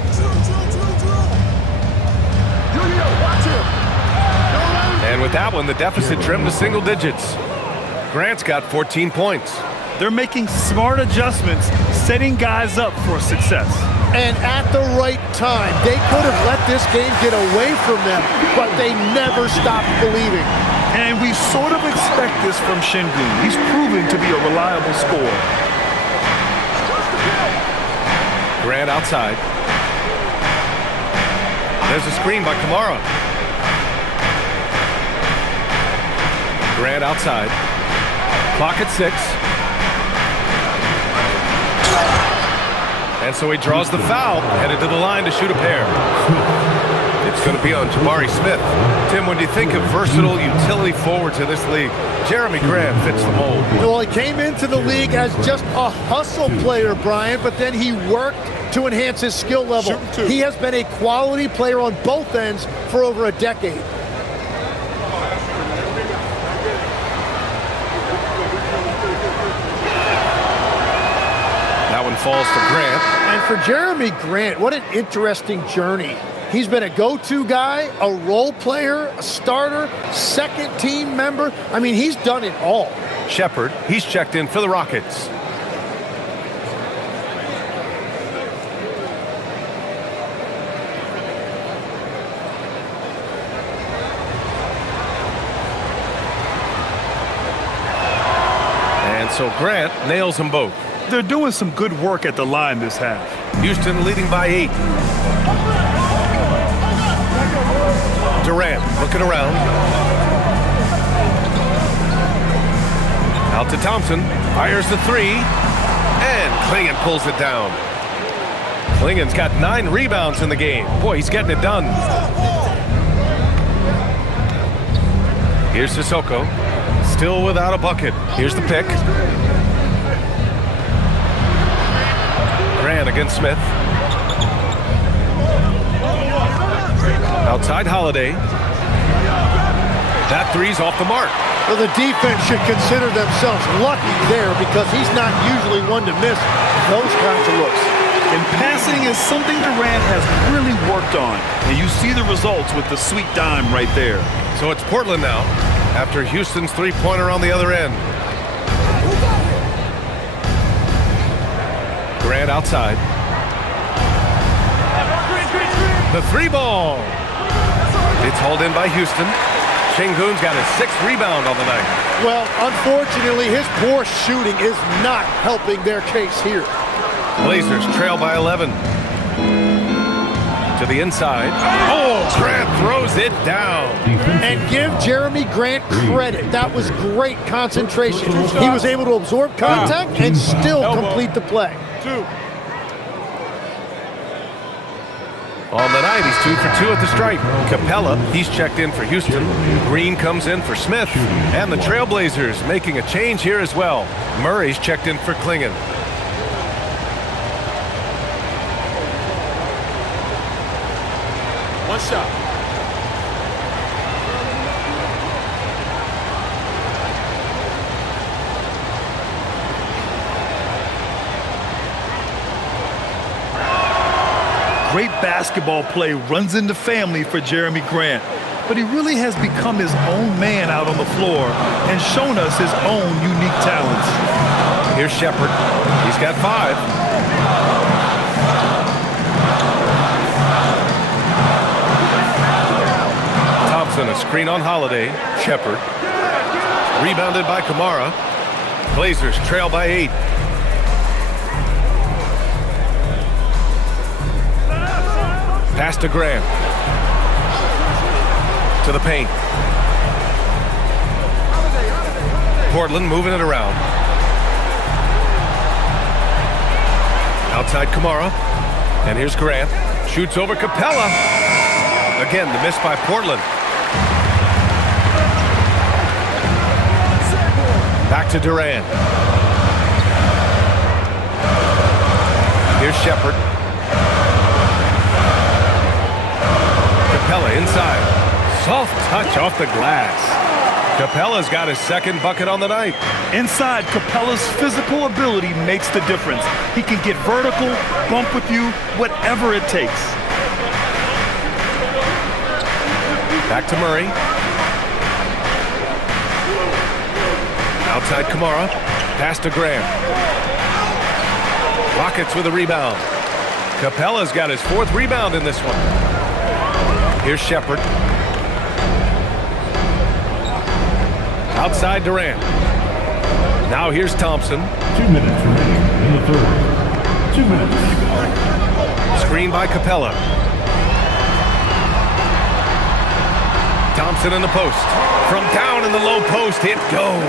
And with that one, the deficit trimmed to single digits. Grant's got 14 points. They're making smart adjustments, setting guys up for success. And at the right time, they could have let this game get away from them, but they never stopped believing. And we sort of expect this from Şengün. He's proven to be a reliable scorer. Grant outside. There's a screen by Kamara. Grant outside. Clock at 6. And so he draws the foul, headed to the line to shoot a pair. It's going to be on Jabari Smith. Tim, when you think of versatile utility forwards in this league, Jeremy Grant fits the mold. Well, he came into the league as just a hustle player, Brian, but then he worked to enhance his skill level. He has been a quality player on both ends for over a decade. That one falls to Grant. And for Jeremy Grant, what an interesting journey. He's been a go-to guy, a role player, a starter, second team member. I mean, he's done it all. Shepherd, he's checked in for the Rockets. And so Grant nails them both. They're doing some good work at the line this half. Houston leading by 8. Durant looking around. Out to Thompson. Fires the 3. And Klingon pulls it down. Klingon's got 9 rebounds in the game. Boy, he's getting it done. Here's Sissoko. Still without a bucket. Here's the pick. Grant against Smith. Outside Holiday. That 3's off the mark. Well, the defense should consider themselves lucky there because he's not usually one to miss those kinds of looks. And passing is something Durant has really worked on. And you see the results with the sweet dime right there. So it's Portland now after Houston's three-pointer on the other end. Grant outside. The 3 ball. It's hauled in by Houston. Şengün's got his 6th rebound on the night. Well, unfortunately, his poor shooting is not helping their case here. Blazers trail by 11. To the inside. Oh, Grant throws it down. And give Jeremy Grant credit. That was great concentration. He was able to absorb contact and still complete the play. On the night, he's 2 for 2 at the stripe. Capella, he's checked in for Houston. Green comes in for Smith. And the Trailblazers making a change here as well. Murray's checked in for Klingon. One shot. Great basketball play runs into family for Jeremy Grant. But he really has become his own man out on the floor and shown us his own unique talents. Here's Shepherd. He's got 5. Thompson, a screen on Holiday. Shepherd. Rebounded by Kamara. Blazers trail by 8. Pass to Grant. To the paint. Portland moving it around. Outside Kamara. And here's Grant. Shoots over Capella. Again, the miss by Portland. Back to Durant. Here's Shepherd. Capella inside. Soft touch off the glass. Capella's got his second bucket on the night. Inside, Capella's physical ability makes the difference. He can get vertical, bump with you, whatever it takes. Back to Murray. Outside Kamara. Pass to Graham. Rockets with a rebound. Capella's got his 4th rebound in this one. Here's Shepherd. Outside Durant. Now here's Thompson. 2 minutes remaining in the third. 2 minutes. Screen by Capella. Thompson in the post. From down in the low post, it goes.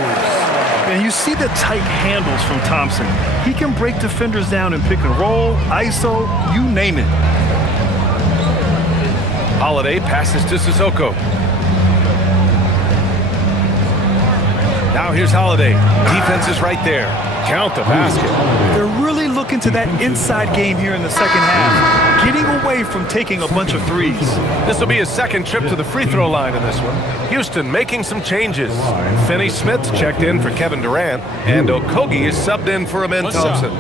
And you see the tight handles from Thompson. He can break defenders down in pick and roll, ISO, you name it. Holiday passes to Sissoko. Now here's Holiday. Defense is right there. Count the basket. They're really looking to that inside game here in the second half, getting away from taking a bunch of threes. This will be his second trip to the free throw line in this one. Houston making some changes. Finney Smith's checked in for Kevin Durant, and Okogie is subbed in for Amen Thompson.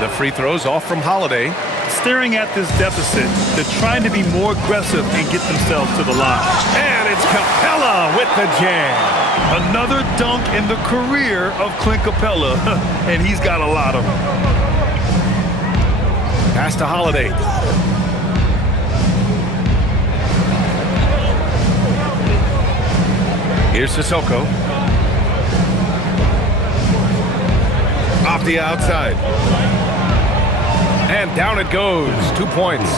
The free throws off from Holiday. Staring at this deficit, they're trying to be more aggressive and get themselves to the line. And it's Capella with the jam. Another dunk in the career of Clint Capella, and he's got a lot of them. Pass to Holiday. Here's Sissoko. Off the outside. And down it goes. 2 points.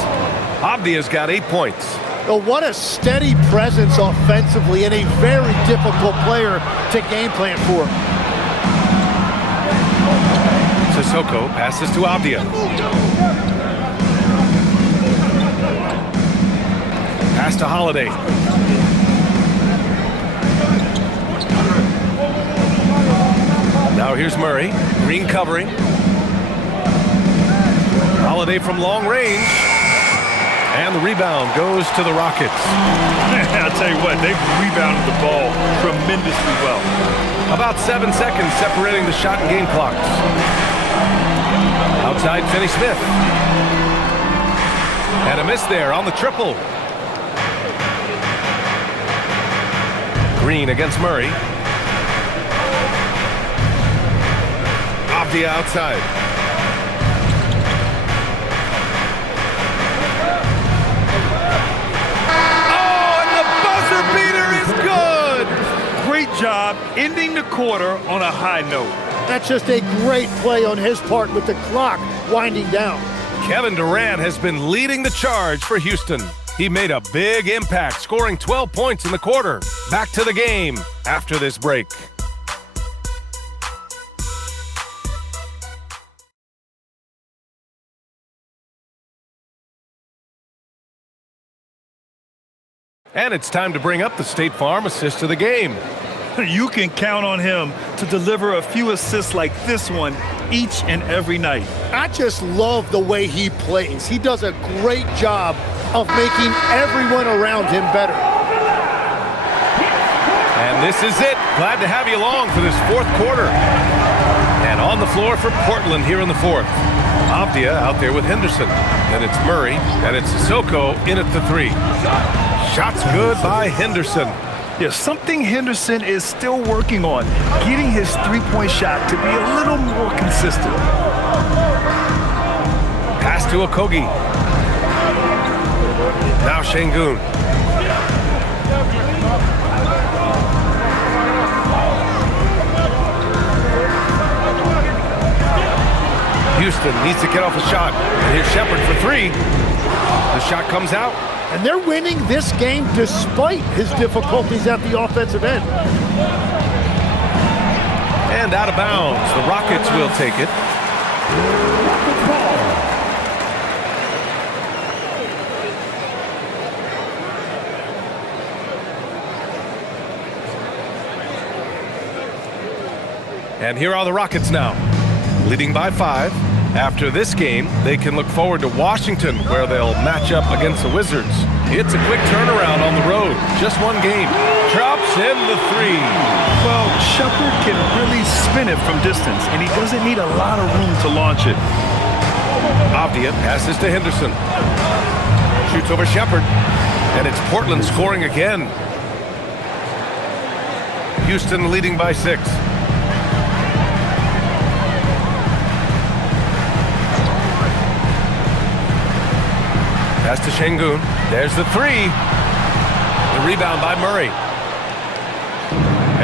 Abdia's got 8 points. Oh, what a steady presence offensively and a very difficult player to game plan for. Sissoko passes to Abdia. Pass to Holiday. Now here's Murray. Green covering. Holiday from long range. And the rebound goes to the Rockets. I'll tell you what, they've rebounded the ball tremendously well. About 7 seconds separating the shot and game clocks. Outside Finney Smith. And a miss there on the triple. Green against Murray. Off the outside. Great job ending the quarter on a high note. That's just a great play on his part with the clock winding down. Kevin Durant has been leading the charge for Houston. He made a big impact, scoring 12 points in the quarter. Back to the game after this break. And it's time to bring up the State Farm assist of the game. You can count on him to deliver a few assists like this one each and every night. I just love the way he plays. He does a great job of making everyone around him better. And this is it. Glad to have you along for this fourth quarter. And on the floor for Portland here in the fourth. Abdia out there with Henderson. Then it's Murray. And it's Sissoko in at the 3. Shots good by Henderson. Yeah, something Henderson is still working on, getting his three-point shot to be a little more consistent. Pass to Okogie. Now Şengün. Houston needs to get off a shot. And here's Shepherd for 3. The shot comes out. And they're winning this game despite his difficulties at the offensive end. And out of bounds. The Rockets will take it. And here are the Rockets now, leading by 5. After this game, they can look forward to Washington, where they'll match up against the Wizards. It's a quick turnaround on the road. Just one game. Drops in the 3. Well, Shepard can really spin it from distance, and he doesn't need a lot of room to launch it. Avdia passes to Henderson. Shoots over Shepard. And it's Portland scoring again. Houston leading by 6. Pass to Şengün. There's the 3. The rebound by Murray.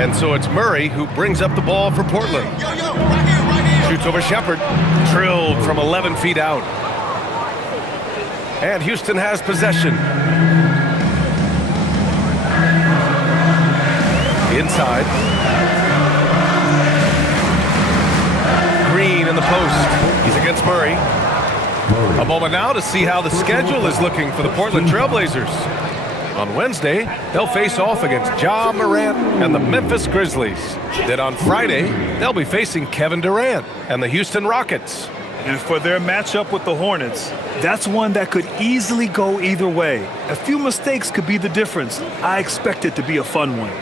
And so it's Murray who brings up the ball for Portland. Shoots over Shepard. Drilled from 11 feet out. And Houston has possession. Inside. Green in the post. He's against Murray. A moment now to see how the schedule is looking for the Portland Trailblazers. On Wednesday, they'll face off against Ja Morant and the Memphis Grizzlies. Then on Friday, they'll be facing Kevin Durant and the Houston Rockets. And for their matchup with the Hornets, that's one that could easily go either way. A few mistakes could be the difference. I expect it to be a fun one.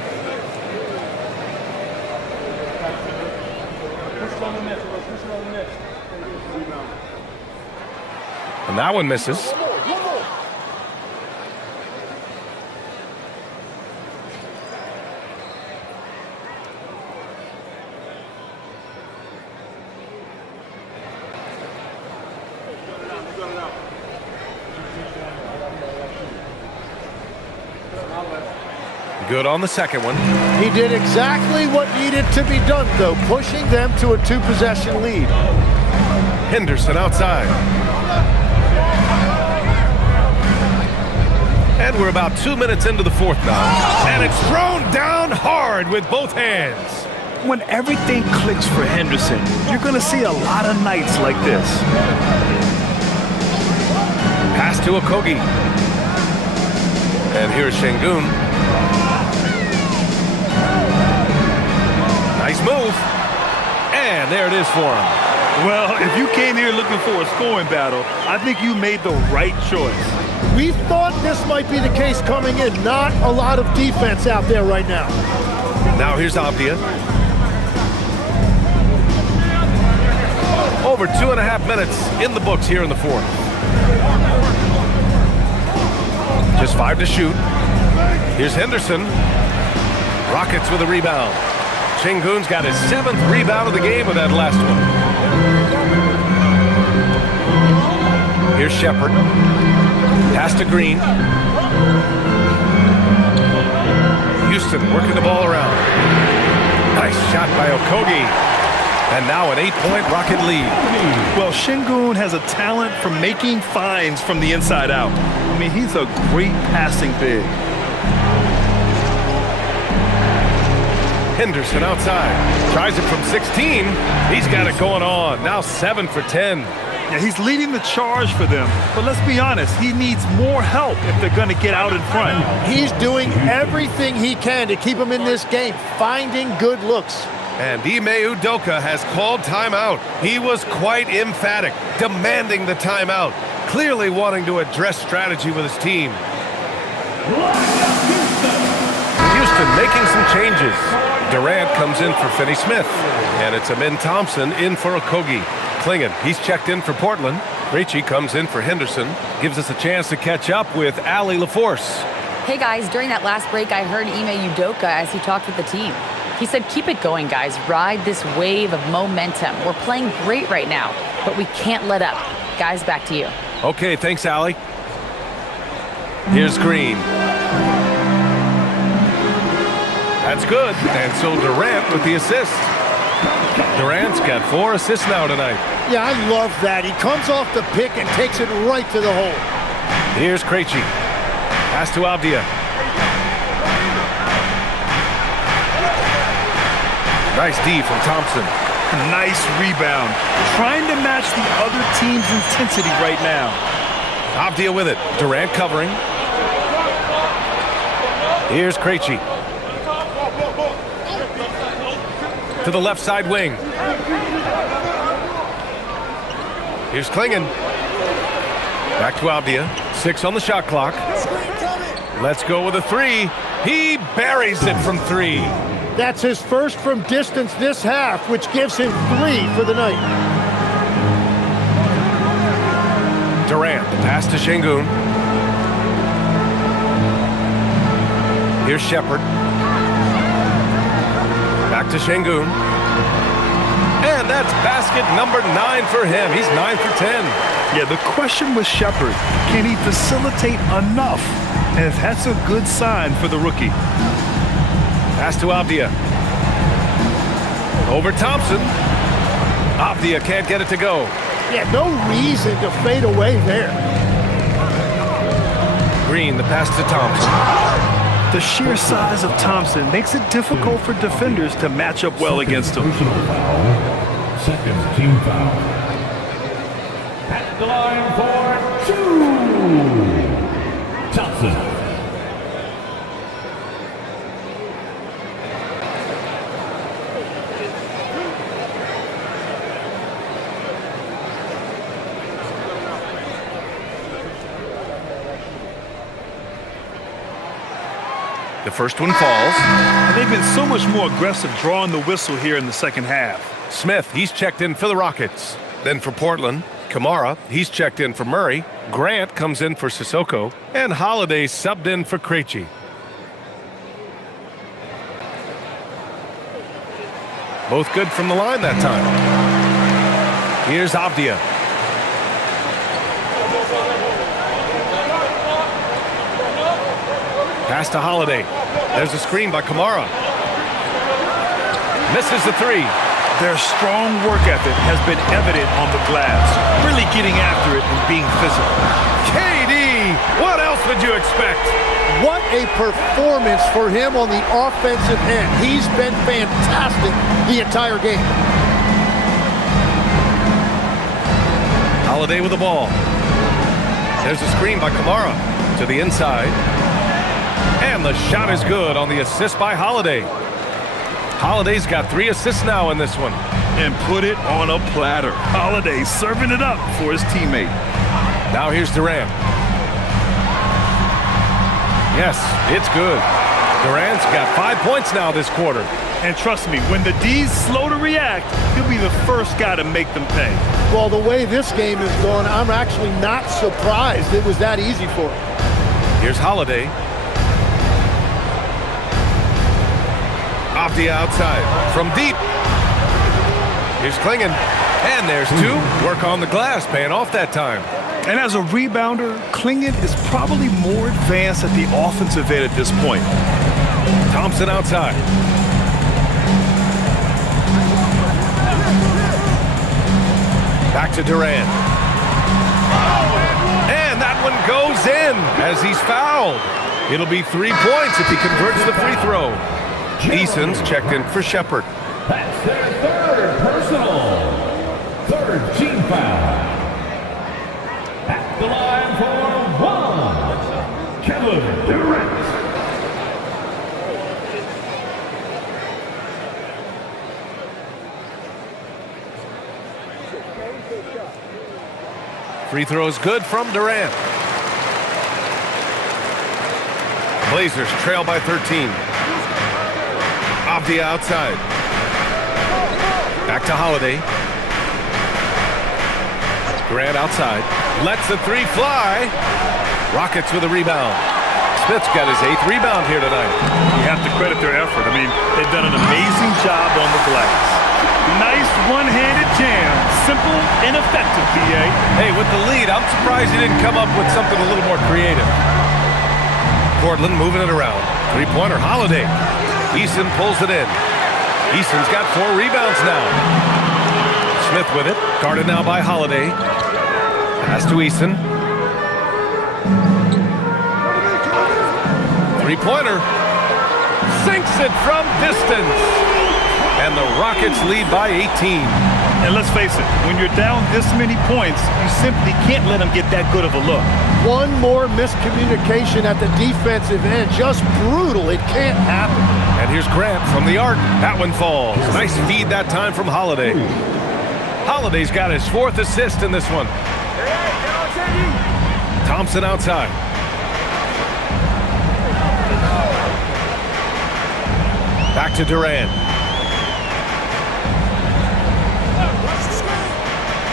And that one misses. Good on the second one. He did exactly what needed to be done, though, pushing them to a 2-possession lead. Henderson outside. And we're about 2 minutes into the 4th now. And it's thrown down hard with both hands. When everything clicks for Henderson, you're going to see a lot of nights like this. Pass to Okogie. And here's Şengün. Nice move. And there it is for him. Well, if you came here looking for a scoring battle, I think you made the right choice. We thought this might be the case coming in. Not a lot of defense out there right now. Now here's Avdia. Over 2.5 minutes in the books here in the 4th. Just 5 to shoot. Here's Henderson. Rockets with a rebound. Şengün's got his 7th rebound of the game with that last one. Here's Shepard. Pass to Green. Houston working the ball around. Nice shot by Okogie. And now an 8-point Rocket lead. Well, Şengün has a talent for making finds from the inside out. I mean, he's a great passing big. Henderson outside. Tries it from 16. He's got it going on. Now 7 for 10. Yeah, he's leading the charge for them. But let's be honest, he needs more help if they're going to get out in front. He's doing everything he can to keep them in this game, finding good looks. And Ime Udoka has called timeout. He was quite emphatic, demanding the timeout, clearly wanting to address strategy with his team. Houston making some changes. Durant comes in for Finney-Smith, and it's Amin Thompson in for Okogie. Klingon, he's checked in for Portland. Krejci comes in for Henderson. Gives us a chance to catch up with Allie LaForce. Hey guys, during that last break, I heard Ime Udoka as he talked with the team. He said, keep it going, guys. Ride this wave of momentum. We're playing great right now, but we can't let up. Guys, back to you. Okay, thanks, Allie. Here's Green. That's good. And so Durant with the assist. Durant's got 4 assists now tonight. Yeah, I love that. He comes off the pick and takes it right to the hole. Here's Krejci. Pass to Avdia. Nice D from Thompson. Nice rebound. Trying to match the other team's intensity right now. Avdia with it. Durant covering. Here's Krejci. To the left side wing. Here's Klingon. Back to Avdia. 6 on the shot clock. Let's go with a 3. He buries it from 3. That's his first from distance this half, which gives him 3 for the night. Durant, pass to Şengün. Here's Shepard. Back to Şengün. And that's basket number 9 for him. He's 9 for 10. Yeah, the question was Shepard. Can he facilitate enough? And that's a good sign for the rookie. Pass to Avdia. Over Thompson. Avdia can't get it to go. Yeah, no reason to fade away there. Green, the pass to Thompson. The sheer size of Thompson makes it difficult for defenders to match up well against him. Personal foul. Second team foul. At the line for 2. Thompson. The first one falls. And they've been so much more aggressive drawing the whistle here in the second half. Smith, he's checked in for the Rockets. Then for Portland, Kamara, he's checked in for Murray. Grant comes in for Sissoko. And Holiday subbed in for Krejci. Both good from the line that time. Here's Avdia. Pass to Holiday. There's a screen by Kamara. Misses the 3. Their strong work ethic has been evident on the glass. Really getting after it and being physical. KD! What else would you expect? What a performance for him on the offensive end. He's been fantastic the entire game. Holiday with the ball. There's a screen by Kamara to the inside. And the shot is good on the assist by Holiday. Holiday's got 3 assists now in this one. And put it on a platter. Holiday serving it up for his teammate. Now here's Durant. Yes, it's good. Durant's got 5 points now this quarter. And trust me, when the D's slow to react, he'll be the first guy to make them pay. Well, the way this game is going, I'm actually not surprised it was that easy for him. Here's Holiday. Off the outside from deep. Here's Klingon. And there's 2. Work on the glass, paying off that time. And as a rebounder, Klingon is probably more advanced at the offensive end at this point. Thompson outside. Back to Durant. And that one goes in as he's fouled. It'll be 3 points if he converts the free throw. Eason's checked in for Shepard. That's their 3rd personal. 3rd team foul. At the line for 1. Kevin Durant. Free throw is good from Durant. Blazers trail by 13. Off the outside. Back to Holiday. Durant outside. Lets the 3 fly. Rockets with a rebound. Smith's got his 8th rebound here tonight. You have to credit their effort. I mean, they've done an amazing job on the glass. Nice one-handed jam. Simple and effective, BA. Hey, with the lead, I'm surprised he didn't come up with something a little more creative. Portland moving it around. 3-pointer Holiday. Eason pulls it in. Eason's got 4 rebounds now. Smith with it. Guarded now by Holiday. Pass to Eason. Three-pointer. Sinks it from distance. And the Rockets lead by 18. And let's face it, when you're down this many points, you simply can't let them get that good of a look. One more miscommunication at the defensive end. Just brutal. It can't happen. And here's Grant from the arc. That one falls. Nice feed that time from Holiday. Holiday's got his 4th assist in this one. Thompson outside. Back to Durant.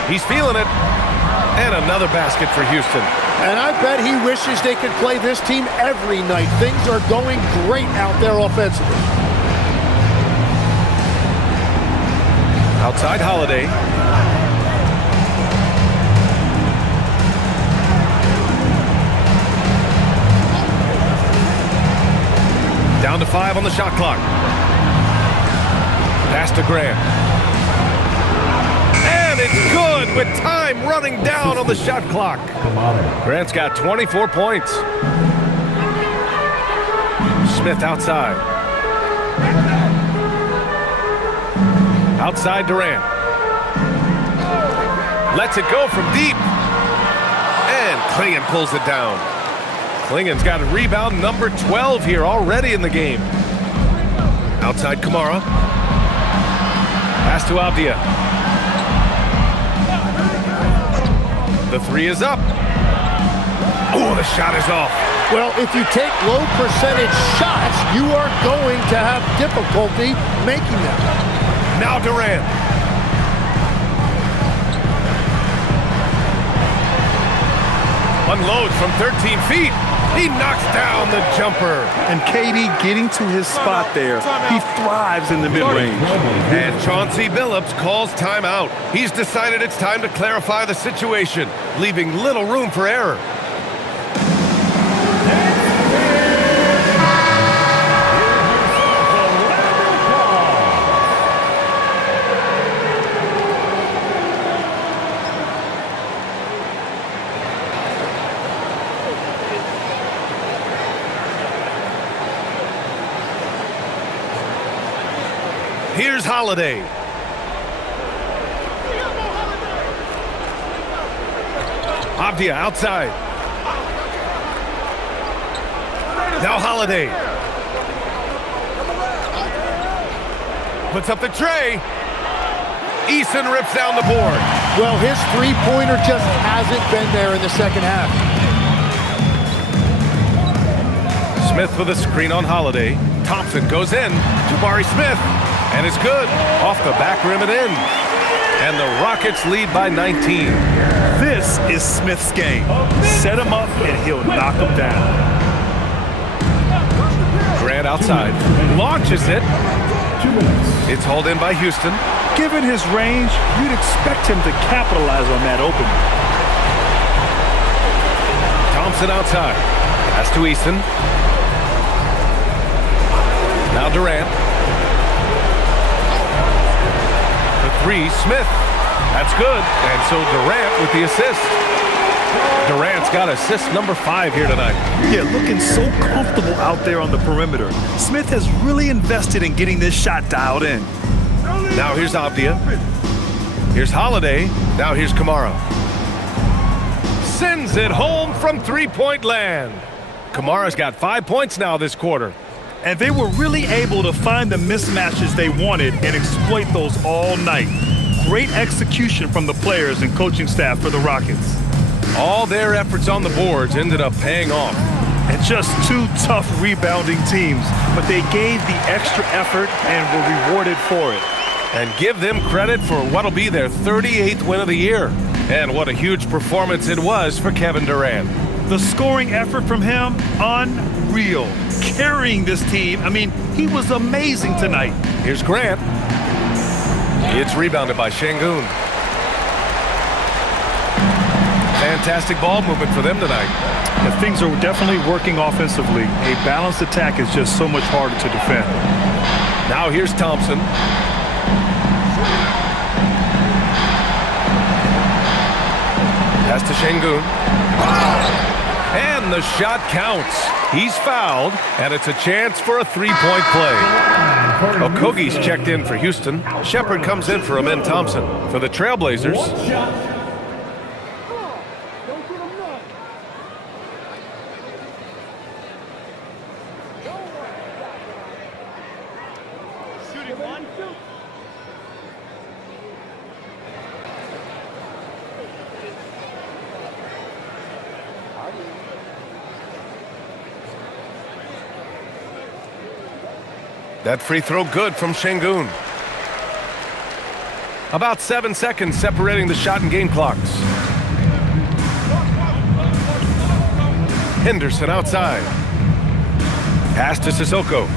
He's feeling it. And another basket for Houston. And I bet he wishes they could play this team every night. Things are going great out there offensively. Outside Holiday. Down to 5 on the shot clock. Pass to Grant. And it's good with time running down on the shot clock. Grant's got 24 points. Smith outside. Outside Durant. Lets it go from deep. And Klingon pulls it down. Klingon's got a rebound number 12 here already in the game. Outside Kamara. Pass to Avdia. The 3 is up. Oh, the shot is off. Well, if you take low percentage shots, you are going to have difficulty making them. Now Durant. Unloads from 13 feet. He knocks down the jumper. And KD getting to his spot there. He thrives in the mid-range. And Chauncey Billups calls timeout. He's decided it's time to clarify the situation, leaving little room for error. Here's Holiday. Avdia outside. Now Holiday. Puts up the tray. Eason rips down the board. Well, his three-pointer just hasn't been there in the second half. Smith with a screen on Holiday. Thompson goes in. Jabari Smith. And it's good. Off the back rim and in. And the Rockets lead by 19. This is Smith's game. Set him up and he'll knock him down. Grant outside. Launches it. It's hauled in by Houston. Given his range, you'd expect him to capitalize on that opening. Thompson outside. Pass to Eason. Now Durant. The 3, Smith. That's good. And so Durant with the assist. Durant's got assist number 5 here tonight. Yeah, looking so comfortable out there on the perimeter. Smith has really invested in getting this shot dialed in. Now here's Avdia. Here's Holiday. Now here's Kamara. Sends it home from three-point land. Kamara's got 5 points now this quarter. And they were really able to find the mismatches they wanted and exploit those all night. Great execution from the players and coaching staff for the Rockets. All their efforts on the boards ended up paying off. And just 2 tough rebounding teams, but they gave the extra effort and were rewarded for it. And give them credit for what'll be their 38th win of the year. And what a huge performance it was for Kevin Durant. The scoring effort from him, unreal. Carrying this team, I mean, he was amazing tonight. Here's Grant. It's rebounded by Şengün. Fantastic ball movement for them tonight. And things are definitely working offensively. A balanced attack is just so much harder to defend. Now here's Thompson. Pass to Şengün. And the shot counts. He's fouled, and it's a chance for a three-point play. Okogie's checked in for Houston. Shepard comes in for Amen Thompson. For the Trailblazers, that free throw good from Şengün. About 7 seconds separating the shot and game clocks. Henderson outside. Pass to Sissoko.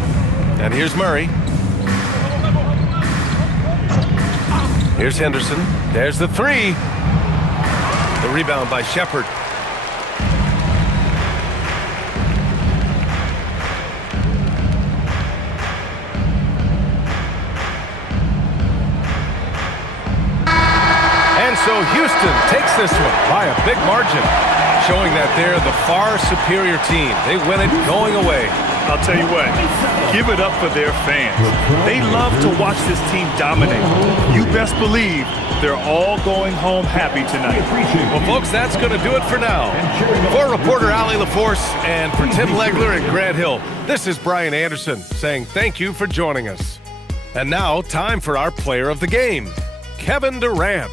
And here's Murray. Here's Henderson. There's the three. The rebound by Shepard. So Houston takes this one by a big margin, showing that they're the far superior team. They win it going away. I'll tell you what, give it up for their fans. They love to watch this team dominate. You best believe they're all going home happy tonight. Well, folks, that's going to do it for now. For reporter Allie LaForce and for Tim Legler and Grant Hill, this is Brian Anderson saying thank you for joining us. And now, time for our player of the game, Kevin Durant.